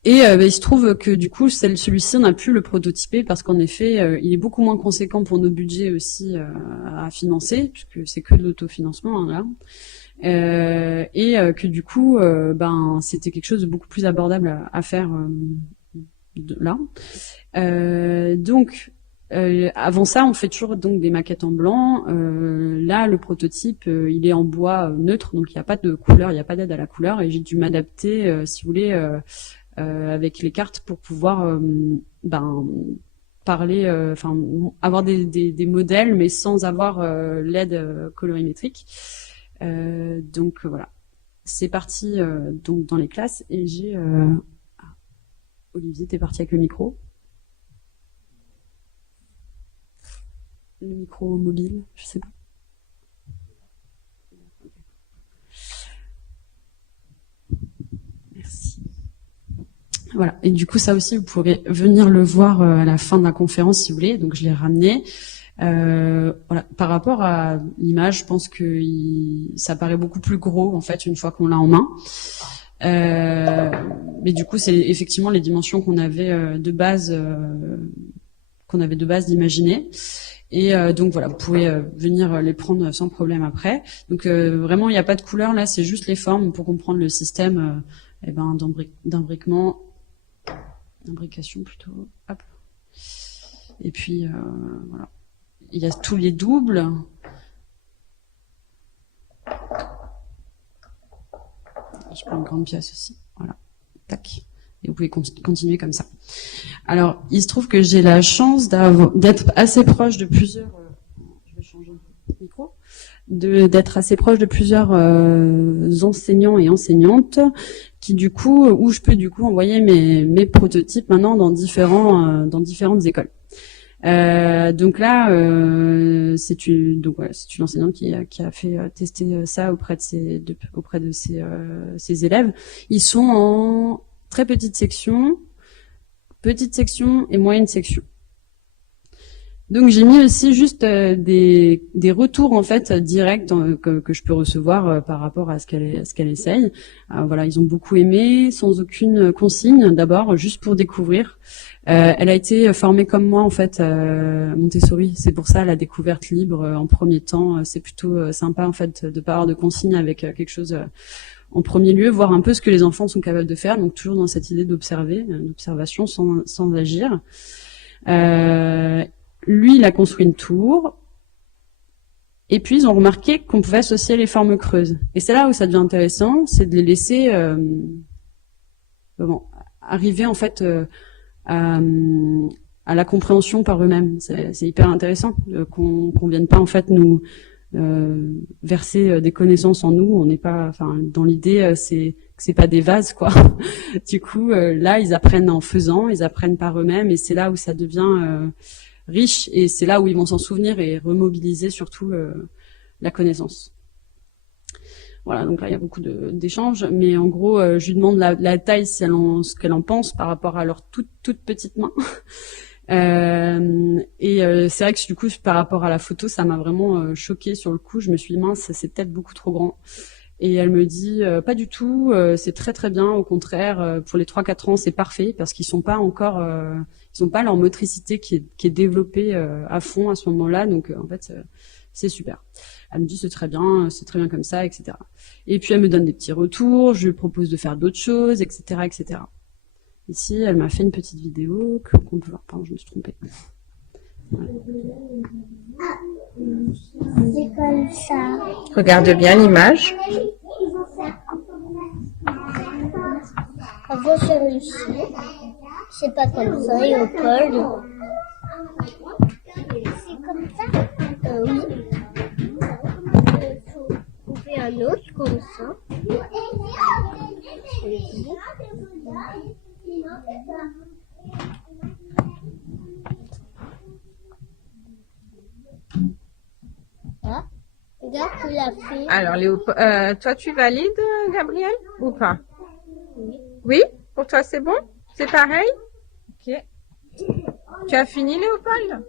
Et il se trouve que du coup, celui-ci, on a pu le prototyper parce qu'en effet, il est beaucoup moins conséquent pour nos budgets aussi à financer, puisque c'est que de l'autofinancement hein, là. Que du coup, c'était quelque chose de beaucoup plus abordable à faire là. Avant ça, on fait toujours donc des maquettes en blanc. Là, le prototype, il est en bois neutre, donc il n'y a pas de couleur, il n'y a pas d'aide à la couleur, et j'ai dû m'adapter, si vous voulez. Avec les cartes pour pouvoir parler, avoir des modèles, mais sans avoir l'aide colorimétrique. Donc voilà, c'est parti donc dans les classes, et j'ai Olivier, t'es parti avec le micro mobile, je sais pas. Merci. Voilà. Et du coup, ça aussi, vous pourrez venir le voir à la fin de la conférence si vous voulez. Donc, je l'ai ramené. Voilà. Par rapport à l'image, je pense que ça paraît beaucoup plus gros en fait une fois qu'on l'a en main. Mais du coup, c'est effectivement les dimensions qu'on avait de base d'imaginer. Et donc voilà, vous pouvez venir les prendre sans problème après. Donc vraiment, il n'y a pas de couleur là, c'est juste les formes pour comprendre le système d'imbrication plutôt. Hop. Et puis voilà, il y a tous les doubles. Je prends une grande pièce aussi. Voilà, tac. Et vous pouvez continuer comme ça. Alors, il se trouve que j'ai la chance d'être assez proche de plusieurs. Je vais changer de micro. D'être assez proche de plusieurs enseignants et enseignantes qui du coup où je peux du coup envoyer mes prototypes maintenant dans différentes écoles. Donc là c'est une enseignante qui a fait tester ça auprès de ses élèves. Ils sont en très petite section et moyenne section. Donc j'ai mis aussi juste des retours en fait directs que je peux recevoir par rapport à ce qu'elle essaye. Voilà, ils ont beaucoup aimé, sans aucune consigne d'abord, juste pour découvrir. Elle a été formée comme moi en fait Montessori, c'est pour ça la découverte libre en premier temps. C'est plutôt sympa en fait de pas avoir de consigne avec quelque chose en premier lieu, voir un peu ce que les enfants sont capables de faire. Donc toujours dans cette idée d'observation sans agir. Lui, il a construit une tour, et puis ils ont remarqué qu'on pouvait associer les formes creuses. Et c'est là où ça devient intéressant, c'est de les laisser arriver en fait à la compréhension par eux-mêmes. C'est hyper intéressant qu'on vienne pas en fait nous verser des connaissances en nous. On n'est pas, enfin, dans l'idée, c'est pas des vases quoi. Du coup, là, ils apprennent en faisant, ils apprennent par eux-mêmes, et c'est là où ça devient riche, et c'est là où ils vont s'en souvenir et remobiliser surtout la connaissance. Voilà, donc là il y a beaucoup d'échanges, mais en gros je lui demande la taille, ce qu'elle en pense par rapport à leur toute petite main. C'est vrai que du coup par rapport à la photo, ça m'a vraiment choquée sur le coup. Je me suis dit mince, c'est peut-être beaucoup trop grand. Et elle me dit pas du tout, c'est très très bien, au contraire, pour les 3-4 ans c'est parfait parce qu'ils sont pas encore, ils ont pas leur motricité qui est développée à fond à ce moment-là, donc en fait c'est super. Elle me dit c'est très bien comme ça, etc. Et puis elle me donne des petits retours, je lui propose de faire d'autres choses, etc., etc. Ici elle m'a fait une petite vidéo qu'on peut voir. Pardon, je me suis trompée. Voilà. C'est comme ça. Regarde bien l'image. Avant c'est réussi. C'est pas comme ça, Léopold. C'est comme ça? Oui. On fait un autre comme ça. Ah, regarde que la fille. Alors, toi, tu valides, Gabriel, ou pas? Oui. Oui? Pour toi, c'est bon? C'est pareil? Ok. Tu as fini, Léopold?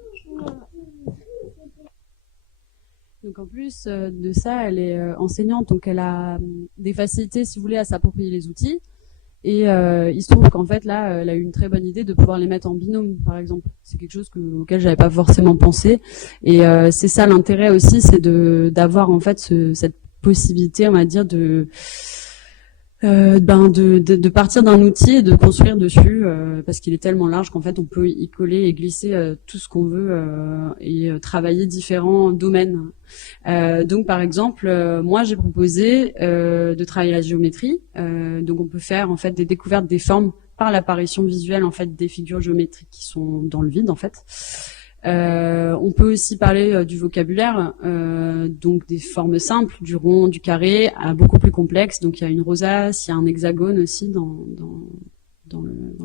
Donc en plus de ça, elle est enseignante, donc elle a des facilités, si vous voulez, à s'approprier les outils. Et il se trouve qu'en fait là, elle a eu une très bonne idée de pouvoir les mettre en binôme, par exemple. C'est quelque chose auquel j'avais pas forcément pensé. Et c'est ça l'intérêt aussi, c'est d'avoir en fait cette possibilité, on va dire, de partir d'un outil et de construire dessus, parce qu'il est tellement large qu'en fait on peut y coller et glisser tout ce qu'on veut et travailler différents domaines. Donc par exemple, moi j'ai proposé de travailler la géométrie. Donc on peut faire en fait des découvertes des formes par l'apparition visuelle en fait des figures géométriques qui sont dans le vide en fait. On peut aussi parler du vocabulaire, donc des formes simples, du rond, du carré, à beaucoup plus complexes. Donc il y a une rosace, il y a un hexagone aussi dans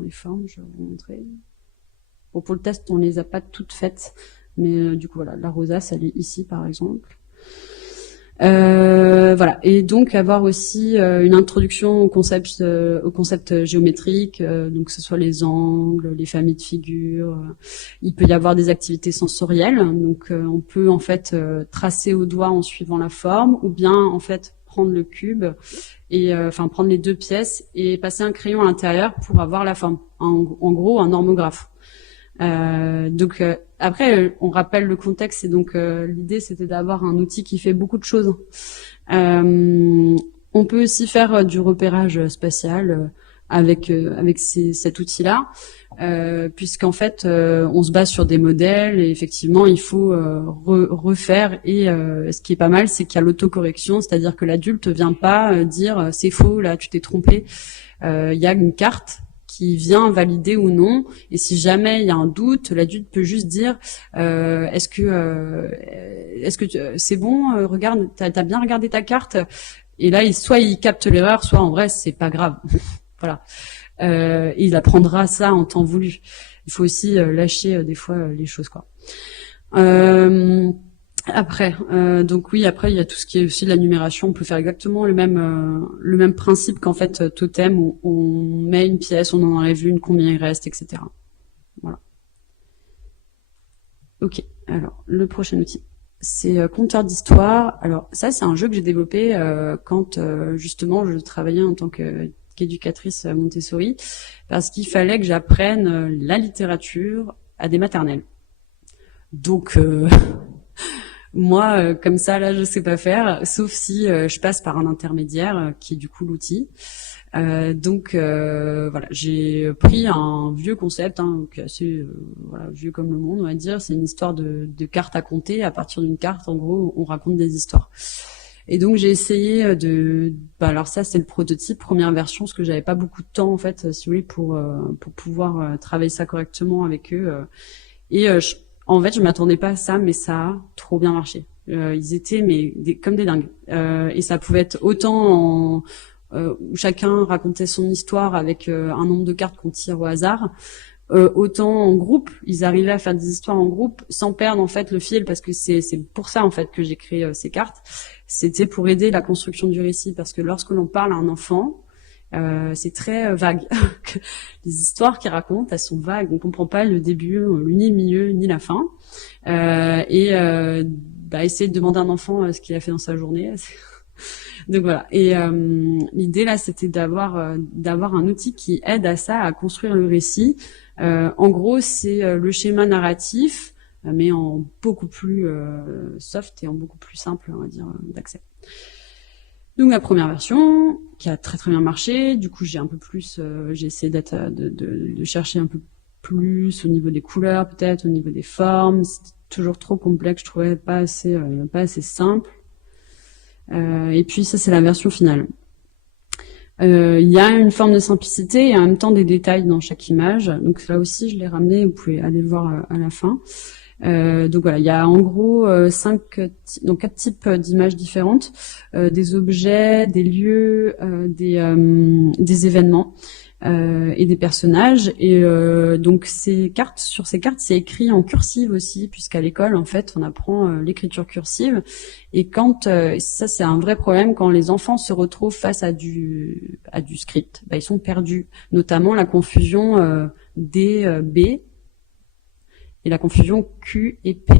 les formes. Je vais vous montrer. Bon, pour le test, on les a pas toutes faites, mais du coup voilà, la rosace, elle est ici par exemple. Voilà. Et donc avoir aussi une introduction au concept géométrique, donc que ce soit les angles, les familles de figures. Il peut y avoir des activités sensorielles, donc on peut en fait tracer au doigt en suivant la forme, ou bien en fait prendre le cube et prendre les deux pièces et passer un crayon à l'intérieur pour avoir la forme. En gros, un normographe. Après, on rappelle le contexte, et donc l'idée c'était d'avoir un outil qui fait beaucoup de choses. On peut aussi faire du repérage spatial avec cet outil-là, puisqu'en fait on se base sur des modèles et effectivement il faut refaire. Et ce qui est pas mal, c'est qu'il y a l'autocorrection, c'est-à-dire que l'adulte vient pas dire c'est faux, là tu t'es trompé. Il y a une carte qui vient valider ou non, et si jamais il y a un doute, l'adulte peut juste dire est-ce que c'est bon, regarde, t'as bien regardé ta carte, et là soit il capte l'erreur, soit en vrai c'est pas grave. Voilà. Et il apprendra ça en temps voulu. Il faut aussi lâcher des fois les choses, quoi. Après, donc oui, après il y a tout ce qui est aussi de la numération. On peut faire exactement le même principe qu'en fait totem, où on met une pièce, on en enlève une, combien il reste, etc. Voilà. Ok. Alors le prochain outil, c'est compteur d'histoire. Alors ça, c'est un jeu que j'ai développé quand justement je travaillais en tant qu'éducatrice Montessori, parce qu'il fallait que j'apprenne la littérature à des maternelles. Donc moi, comme ça, là, je sais pas faire, sauf si je passe par un intermédiaire qui est du coup l'outil. Donc voilà, j'ai pris un vieux concept, qui est assez vieux comme le monde, on va dire. C'est une histoire de cartes à compter. À partir d'une carte, en gros, on raconte des histoires. Et donc j'ai essayé alors ça c'est le prototype, première version, parce que j'avais pas beaucoup de temps en fait, si vous voulez, pour pouvoir travailler ça correctement avec eux. En fait, je m'attendais pas à ça, mais ça a trop bien marché. Ils étaient comme des dingues. Et ça pouvait être autant où chacun racontait son histoire avec un nombre de cartes qu'on tire au hasard, autant en groupe. Ils arrivaient à faire des histoires en groupe sans perdre en fait le fil, parce que c'est pour ça en fait que j'ai créé ces cartes. C'était pour aider la construction du récit, parce que lorsque l'on parle à un enfant, c'est très vague. Les histoires qu'ils racontent, elles sont vagues. On comprend pas le début, ni le milieu, ni la fin. Essayer de demander à un enfant ce qu'il a fait dans sa journée. Donc voilà. Et l'idée là, c'était d'avoir un outil qui aide à ça, à construire le récit. En gros, c'est le schéma narratif, mais en beaucoup plus soft et en beaucoup plus simple, on va dire, d'accès. Donc la première version qui a très très bien marché. Du coup, j'ai un peu plus, j'ai essayé de chercher un peu plus au niveau des couleurs, peut-être au niveau des formes. C'était toujours trop complexe, je trouvais pas assez simple. Et puis ça, c'est la version finale. Il y a une forme de simplicité et en même temps des détails dans chaque image. Donc là aussi, je l'ai ramené. Vous pouvez aller le voir à la fin. Donc voilà, il y a en gros 4 types d'images différentes, des objets, des lieux, des événements et des personnages. Et donc sur ces cartes, c'est écrit en cursive aussi, puisqu'à l'école en fait on apprend l'écriture cursive. Et quand ça c'est un vrai problème quand les enfants se retrouvent face à du script, ils sont perdus, notamment la confusion D, B. Et la confusion Q et P.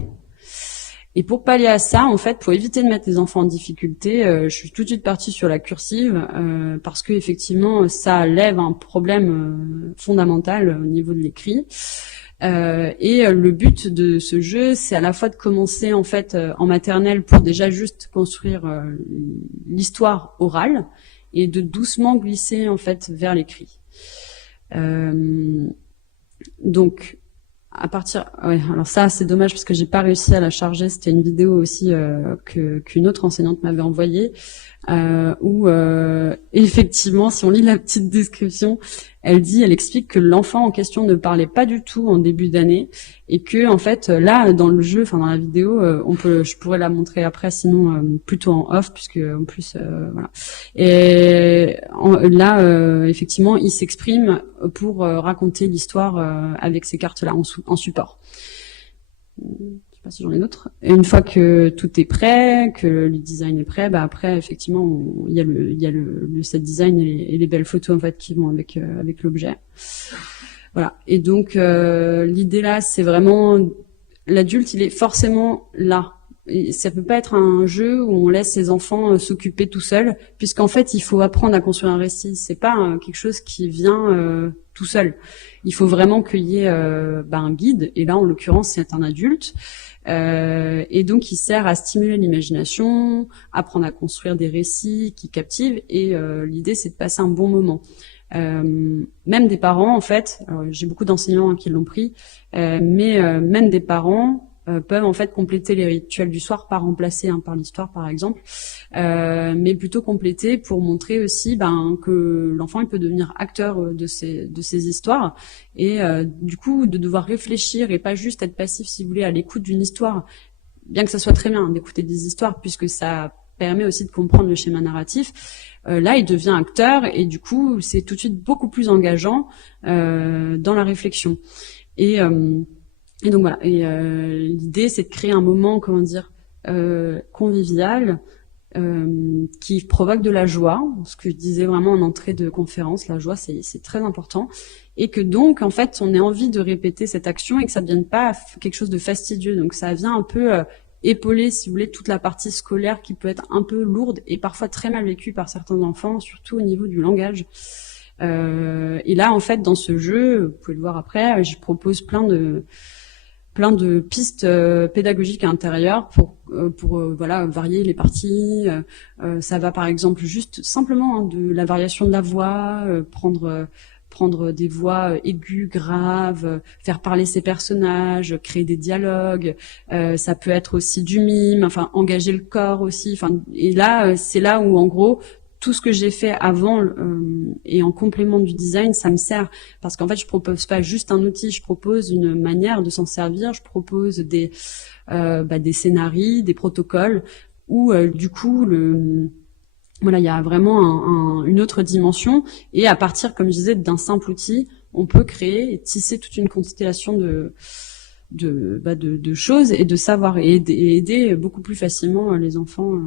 Et pour pallier à ça, en fait, pour éviter de mettre les enfants en difficulté, je suis tout de suite partie sur la cursive, parce que effectivement, ça lève un problème fondamental au niveau de l'écrit. Et le but de ce jeu, c'est à la fois de commencer en fait en maternelle pour déjà juste construire l'histoire orale, et de doucement glisser en fait vers l'écrit. Donc alors ça c'est dommage parce que j'ai pas réussi à la charger. C'était une vidéo aussi qu'une autre enseignante m'avait envoyée, où effectivement, si on lit la petite description, elle explique que l'enfant en question ne parlait pas du tout en début d'année, et que en fait là dans le jeu, dans la vidéo, je pourrais la montrer après, sinon plutôt en off, puisque en plus voilà. Et là effectivement, il s'exprime pour raconter l'histoire avec ces cartes là en support. Je sais pas si j'en ai d'autres. Et une fois que tout est prêt, que le design est prêt, bah après effectivement il y a le set design et les belles photos en fait qui vont avec l'objet. Voilà. Et donc l'idée là, c'est vraiment l'adulte, il est forcément là. Et ça peut pas être un jeu où on laisse les enfants s'occuper tout seuls, puisqu'en fait il faut apprendre à construire un récit. C'est pas quelque chose qui vient tout seul. Il faut vraiment qu'il y ait un guide. Et là en l'occurrence c'est un adulte. Et donc il sert à stimuler l'imagination, apprendre à construire des récits qui captivent. Et l'idée c'est de passer un bon moment. Même des parents en fait. Alors, j'ai beaucoup d'enseignants qui l'ont pris, mais même des parents peuvent en fait compléter les rituels du soir, pas remplacer par l'histoire par exemple, mais plutôt compléter pour montrer aussi que l'enfant il peut devenir acteur de ces histoires et du coup de devoir réfléchir et pas juste être passif si vous voulez à l'écoute d'une histoire, bien que ça soit très bien d'écouter des histoires puisque ça permet aussi de comprendre le schéma narratif. Là il devient acteur et du coup c'est tout de suite beaucoup plus engageant dans la réflexion et donc voilà. Et l'idée, c'est de créer un moment, convivial, qui provoque de la joie. Ce que je disais vraiment en entrée de conférence, la joie, c'est très important. Et que donc, en fait, on ait envie de répéter cette action et que ça ne devienne pas quelque chose de fastidieux. Donc, ça vient un peu épauler, si vous voulez, toute la partie scolaire qui peut être un peu lourde et parfois très mal vécue par certains enfants, surtout au niveau du langage. Et là, en fait, dans ce jeu, vous pouvez le voir après, je propose plein de pistes pédagogiques à l'intérieur pour varier les parties. Ça va par exemple juste simplement de la variation de la voix, prendre des voix aiguës, graves, faire parler ses personnages, créer des dialogues. Ça peut être aussi du mime, engager le corps aussi. Et là, c'est là où en gros tout ce que j'ai fait avant et en complément du design, ça me sert parce qu'en fait, je propose pas juste un outil, je propose une manière de s'en servir, je propose des scénarios, des protocoles où du coup il y a vraiment une autre dimension et à partir, comme je disais, d'un simple outil, on peut créer et tisser toute une constellation de choses et de savoir et aider beaucoup plus facilement les enfants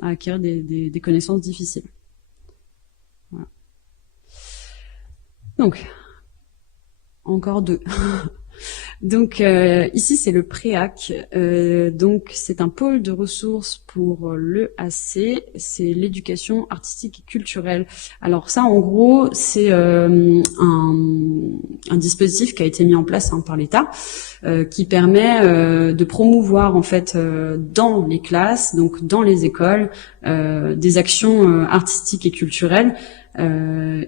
à acquérir des connaissances difficiles. Voilà. Donc, encore deux. Donc ici c'est le Préac, donc c'est un pôle de ressources pour l'EAC, c'est l'éducation artistique et culturelle. Alors ça en gros c'est un dispositif qui a été mis en place par l'État, qui permet de promouvoir en fait dans les classes, donc dans les écoles, des actions artistiques et culturelles.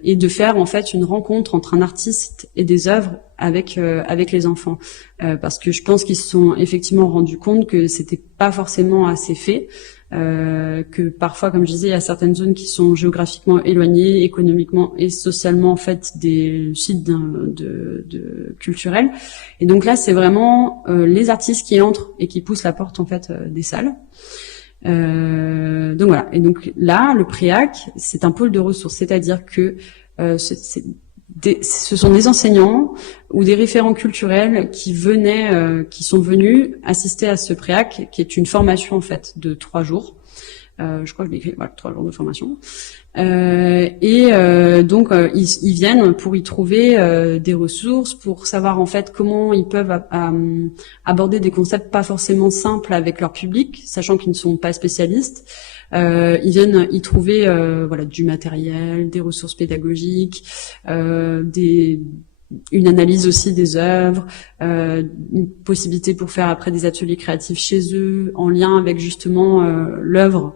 Et de faire en fait une rencontre entre un artiste et des œuvres avec les enfants, parce que je pense qu'ils se sont effectivement rendus compte que c'était pas forcément assez fait, que parfois, comme je disais, il y a certaines zones qui sont géographiquement éloignées, économiquement et socialement en fait des sites de culturels. Et donc là, c'est vraiment les artistes qui entrent et qui poussent la porte en fait des salles. Donc voilà. Et donc là, le Préac, c'est un pôle de ressources, c'est-à-dire que ce sont des enseignants ou des référents culturels qui sont venus assister à ce Préac, qui est une formation en fait de 3 jours. Je crois que je l'ai écrit, 3 jours de formation. Donc ils viennent pour y trouver des ressources, pour savoir en fait comment ils peuvent aborder des concepts pas forcément simples avec leur public, sachant qu'ils ne sont pas spécialistes. Ils viennent y trouver du matériel, des ressources pédagogiques, une analyse aussi des œuvres, une possibilité pour faire après des ateliers créatifs chez eux en lien avec justement l'œuvre.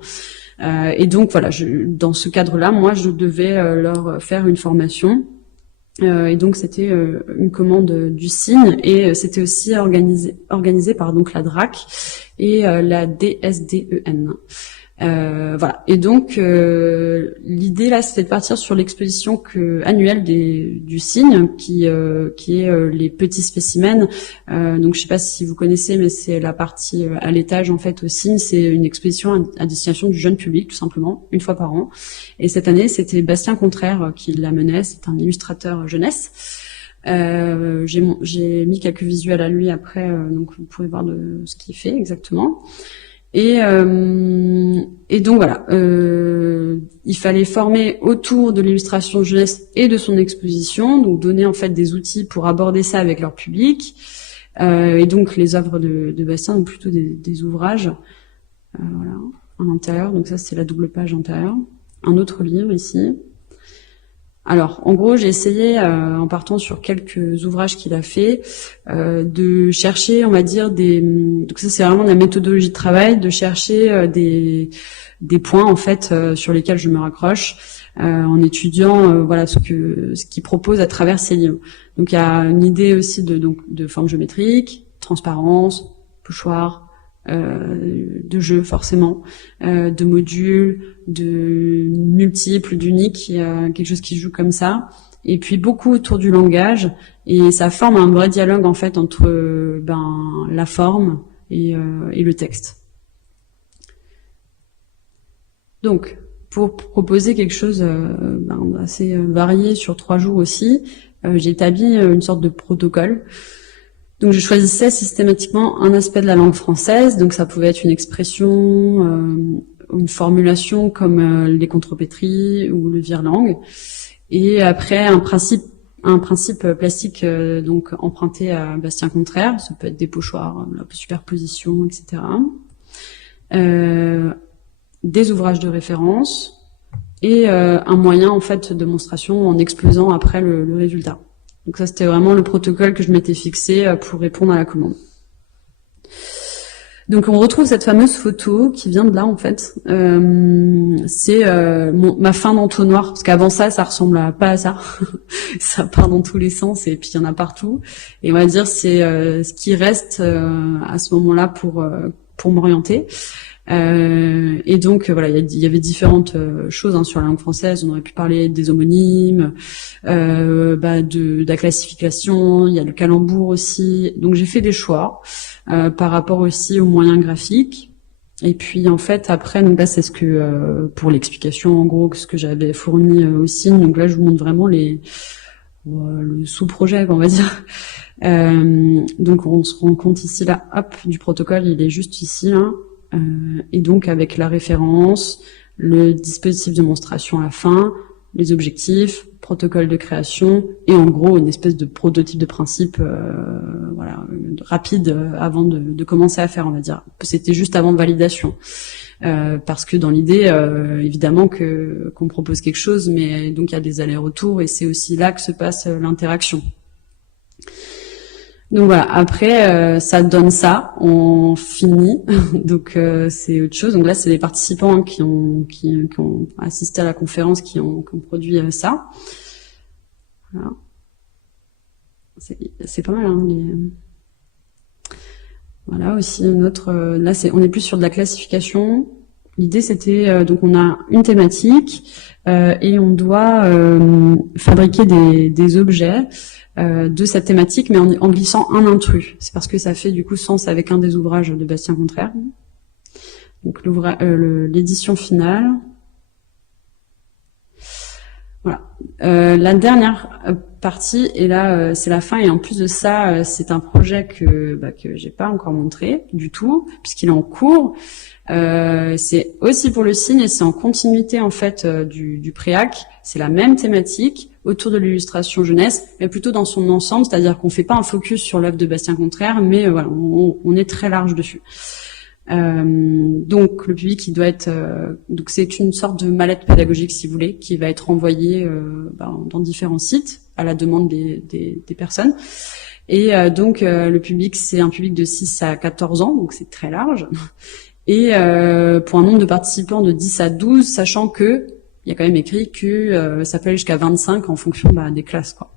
Et donc voilà, dans ce cadre-là, moi je devais leur faire une formation. Et donc c'était une commande du CIN et c'était aussi organisé par donc la DRAC et la DSDEN. Voilà. Et donc l'idée là, c'était de partir sur l'exposition annuelle du CIN, qui est les petits spécimens. Donc je sais pas si vous connaissez, mais c'est la partie à l'étage en fait au CIN. C'est une exposition à destination du jeune public, tout simplement, une fois par an. Et cette année, c'était Bastien Contraire qui la menait. C'est un illustrateur jeunesse. J'ai mis quelques visuels à lui après, donc vous pourrez voir ce qu'il fait exactement. Et donc voilà, il fallait former autour de l'illustration jeunesse et de son exposition, donc donner en fait des outils pour aborder ça avec leur public. Et donc les œuvres de Bastien, donc plutôt des ouvrages, voilà, en intérieur. Donc ça c'est la double page intérieure. Un autre livre ici. Alors, en gros, j'ai essayé, en partant sur quelques ouvrages qu'il a fait, de chercher, on va dire, donc ça c'est vraiment de la méthodologie de travail, de chercher des points en fait sur lesquels je me raccroche en étudiant voilà ce qu'il propose à travers ses livres. Donc il y a une idée aussi de forme géométrique, transparence, pochoir, de jeu forcément, de modules, de multiples, d'uniques, il y a quelque chose qui joue comme ça, et puis beaucoup autour du langage, et ça forme un vrai dialogue en fait entre la forme et le texte. Donc pour proposer quelque chose assez varié sur 3 jours aussi, j'ai établi une sorte de protocole. Donc je choisissais systématiquement un aspect de la langue française, donc ça pouvait être une expression, une formulation comme les contrepétries ou le virelangue, et après un principe plastique donc emprunté à Bastien Contraire, ça peut être des pochoirs, la superposition, etc. Des ouvrages de référence et un moyen en fait de démonstration en exposant après le résultat. Donc ça, c'était vraiment le protocole que je m'étais fixé pour répondre à la commande. Donc on retrouve cette fameuse photo qui vient de là en fait. C'est ma fin d'entonnoir, parce qu'avant ça ressemble pas à ça. Ça part dans tous les sens et puis il y en a partout. Et on va dire c'est ce qui reste à ce moment-là pour m'orienter. Et donc voilà, il y avait différentes choses sur la langue française. On aurait pu parler des homonymes, de la classification. Il y a le calembour aussi. Donc j'ai fait des choix par rapport aussi aux moyens graphiques. Et puis en fait après, donc là c'est ce que pour l'explication en gros ce que j'avais fourni au signe. Donc là je vous montre vraiment le sous-projet on va dire. Donc on se rend compte ici là, hop, du protocole, il est juste ici là. Et donc avec la référence, le dispositif de démonstration à la fin, les objectifs, protocole de création et en gros une espèce de prototype de principe rapide avant de commencer à faire, on va dire. C'était juste avant de validation. Parce que dans l'idée, évidemment qu'on propose quelque chose, mais donc il y a des allers-retours et c'est aussi là que se passe l'interaction. Donc voilà, après ça donne ça, on finit, donc c'est autre chose. Donc là c'est les participants qui ont assisté à la conférence qui ont produit ça. Voilà. C'est pas mal. Voilà aussi une autre. Là on est plus sur de la classification. L'idée c'était donc on a une thématique et on doit fabriquer des objets. De cette thématique, mais en glissant un intrus. C'est parce que ça fait du coup sens avec un des ouvrages de Bastien Contraire. Donc l'édition finale. Voilà. La dernière partie, et là c'est la fin, et en plus de ça, c'est un projet que j'ai pas encore montré du tout, puisqu'il est en cours. C'est aussi pour le signe, et c'est en continuité en fait du préac. C'est la même thématique autour de l'illustration jeunesse, mais plutôt dans son ensemble, c'est-à-dire qu'on fait pas un focus sur l'œuvre de Bastien Contraire, mais voilà, on est très large dessus. Donc le public, il doit être, donc c'est une sorte de mallette pédagogique, si vous voulez, qui va être envoyée dans différents sites à la demande des personnes. Et donc le public, c'est un public de 6 à 14 ans, donc c'est très large. Et pour un nombre de participants de 10 à 12, sachant que il y a quand même écrit que ça peut aller jusqu'à 25 en fonction des classes, quoi.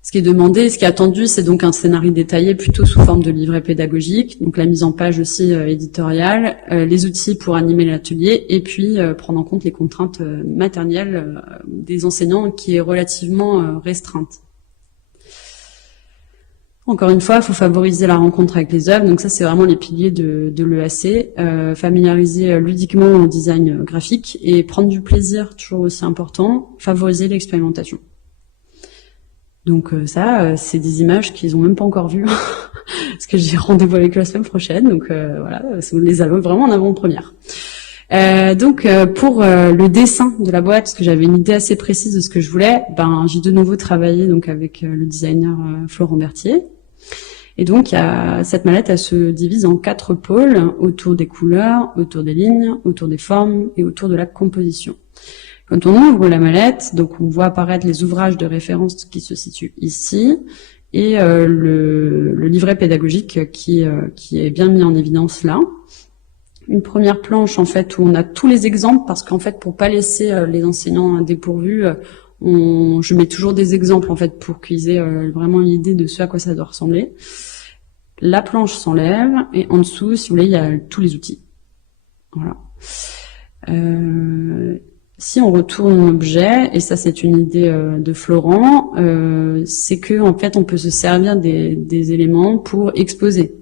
Ce qui est demandé, ce qui est attendu, c'est donc un scénario détaillé plutôt sous forme de livret pédagogique, donc la mise en page aussi éditoriale, les outils pour animer l'atelier, et puis prendre en compte les contraintes matérielles des enseignants qui est relativement restreinte. Encore une fois, il faut favoriser la rencontre avec les œuvres. Donc ça, c'est vraiment les piliers de l'EAC. Familiariser ludiquement le design graphique et prendre du plaisir, toujours aussi important. Favoriser l'expérimentation. Donc ça, c'est des images qu'ils ont même pas encore vues, parce que j'ai rendez-vous avec eux la semaine prochaine. Donc voilà, on les a vraiment en avant-première. Donc pour le dessin de la boîte, parce que j'avais une idée assez précise de ce que je voulais, j'ai de nouveau travaillé donc avec le designer Florent Berthier. Et donc cette mallette, elle se divise en 4 pôles, autour des couleurs, autour des lignes, autour des formes et autour de la composition. Quand on ouvre la mallette, donc on voit apparaître les ouvrages de référence qui se situent ici et le livret pédagogique qui est bien mis en évidence là. Une première planche en fait où on a tous les exemples, parce qu'en fait pour pas laisser les enseignants dépourvus, je mets toujours des exemples en fait pour qu'ils aient vraiment l'idée de ce à quoi ça doit ressembler. La planche s'enlève et en dessous, si vous voulez, il y a tous les outils. Voilà. Si on retourne l'objet, et ça c'est une idée de Florent, c'est que en fait on peut se servir des éléments pour exposer.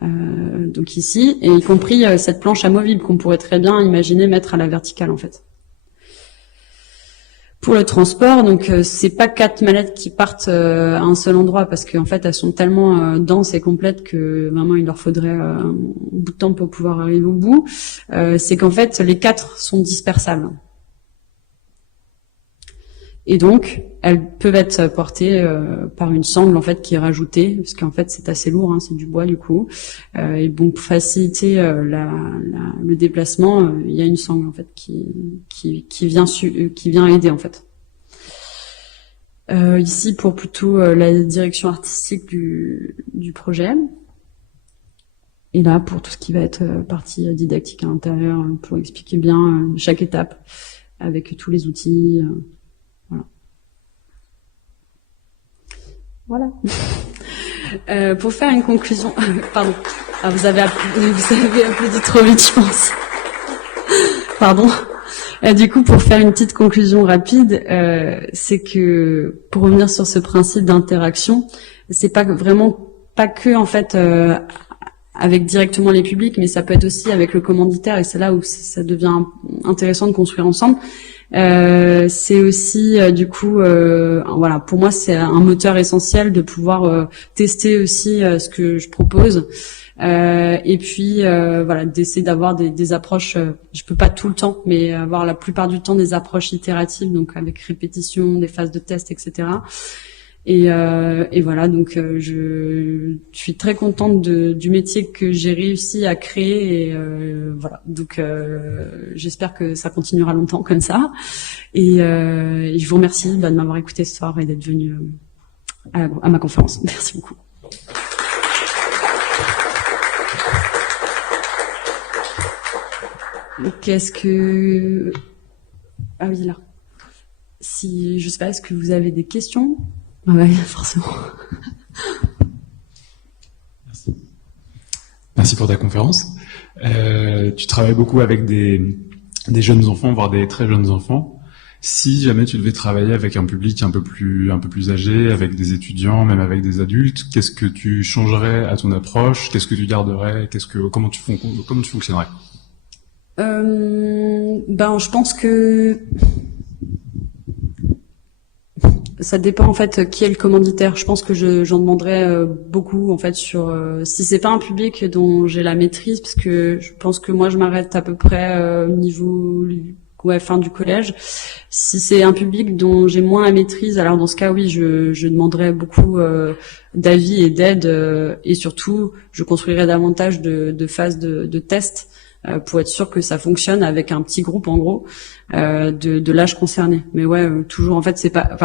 Donc ici, et y compris cette planche amovible qu'on pourrait très bien imaginer mettre à la verticale en fait. Pour le transport, donc c'est pas 4 mallettes qui partent à un seul endroit, parce qu'en fait elles sont tellement denses et complètes que vraiment il leur faudrait un bout de temps pour pouvoir arriver au bout. C'est qu'en fait les 4 sont dispersables. Et donc, elles peuvent être portées par une sangle en fait qui est rajoutée, parce qu'en fait c'est assez lourd, c'est du bois du coup. Et bon, pour faciliter le déplacement, il y a une sangle en fait qui vient aider en fait. Ici pour plutôt la direction artistique du projet. Et là pour tout ce qui va être partie didactique à l'intérieur, pour expliquer bien chaque étape avec tous les outils. Voilà. Pour faire une conclusion, pardon. Vous avez applaudi trop vite, je pense. Pardon. Du coup, pour faire une petite conclusion rapide, c'est que pour revenir sur ce principe d'interaction, c'est pas que en fait avec directement les publics, mais ça peut être aussi avec le commanditaire, et c'est là où ça devient intéressant de construire ensemble. C'est aussi du coup voilà, pour moi c'est un moteur essentiel de pouvoir tester aussi ce que je propose, et puis voilà, d'essayer d'avoir des approches, je peux pas tout le temps, mais avoir la plupart du temps des approches itératives, donc avec répétition, des phases de test, etc. Et voilà, donc je suis très contente du métier que j'ai réussi à créer, et voilà, donc j'espère que ça continuera longtemps comme ça, et je vous remercie de m'avoir écouté ce soir et d'être venu à ma conférence. Merci beaucoup. Qu'est-ce que... Ah oui, là. Si, je sais pas, est-ce que vous avez des questions? Ah ouais, forcément. Merci pour ta conférence. Tu travailles beaucoup avec des jeunes enfants, voire des très jeunes enfants. Si jamais tu devais travailler avec un public un peu plus âgé, avec des étudiants, même avec des adultes, qu'est-ce que tu changerais à ton approche? Qu'est-ce que tu garderais? Comment tu fonctionnerais? Je pense que ça dépend en fait qui est le commanditaire. Je pense que j'en demanderais beaucoup en fait sur si c'est pas un public dont j'ai la maîtrise, parce que je pense que moi je m'arrête à peu près au niveau fin du collège. Si c'est un public dont j'ai moins la maîtrise, alors dans ce cas oui, je demanderais beaucoup d'avis et d'aide, et surtout je construirais davantage de phases de test pour être sûr que ça fonctionne avec un petit groupe en gros de l'âge concerné. Mais ouais, toujours en fait c'est pas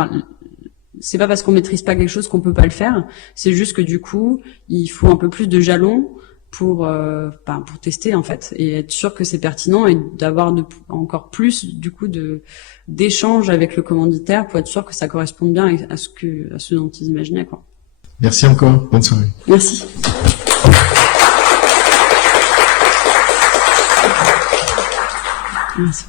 parce qu'on maîtrise pas quelque chose qu'on peut pas le faire. C'est juste que du coup, il faut un peu plus de jalons pour tester en fait, et être sûr que c'est pertinent, et d'avoir encore plus du coup d'échanges avec le commanditaire pour être sûr que ça corresponde bien à ce dont ils imaginaient quoi. Merci encore. Bonne soirée. Merci. Merci.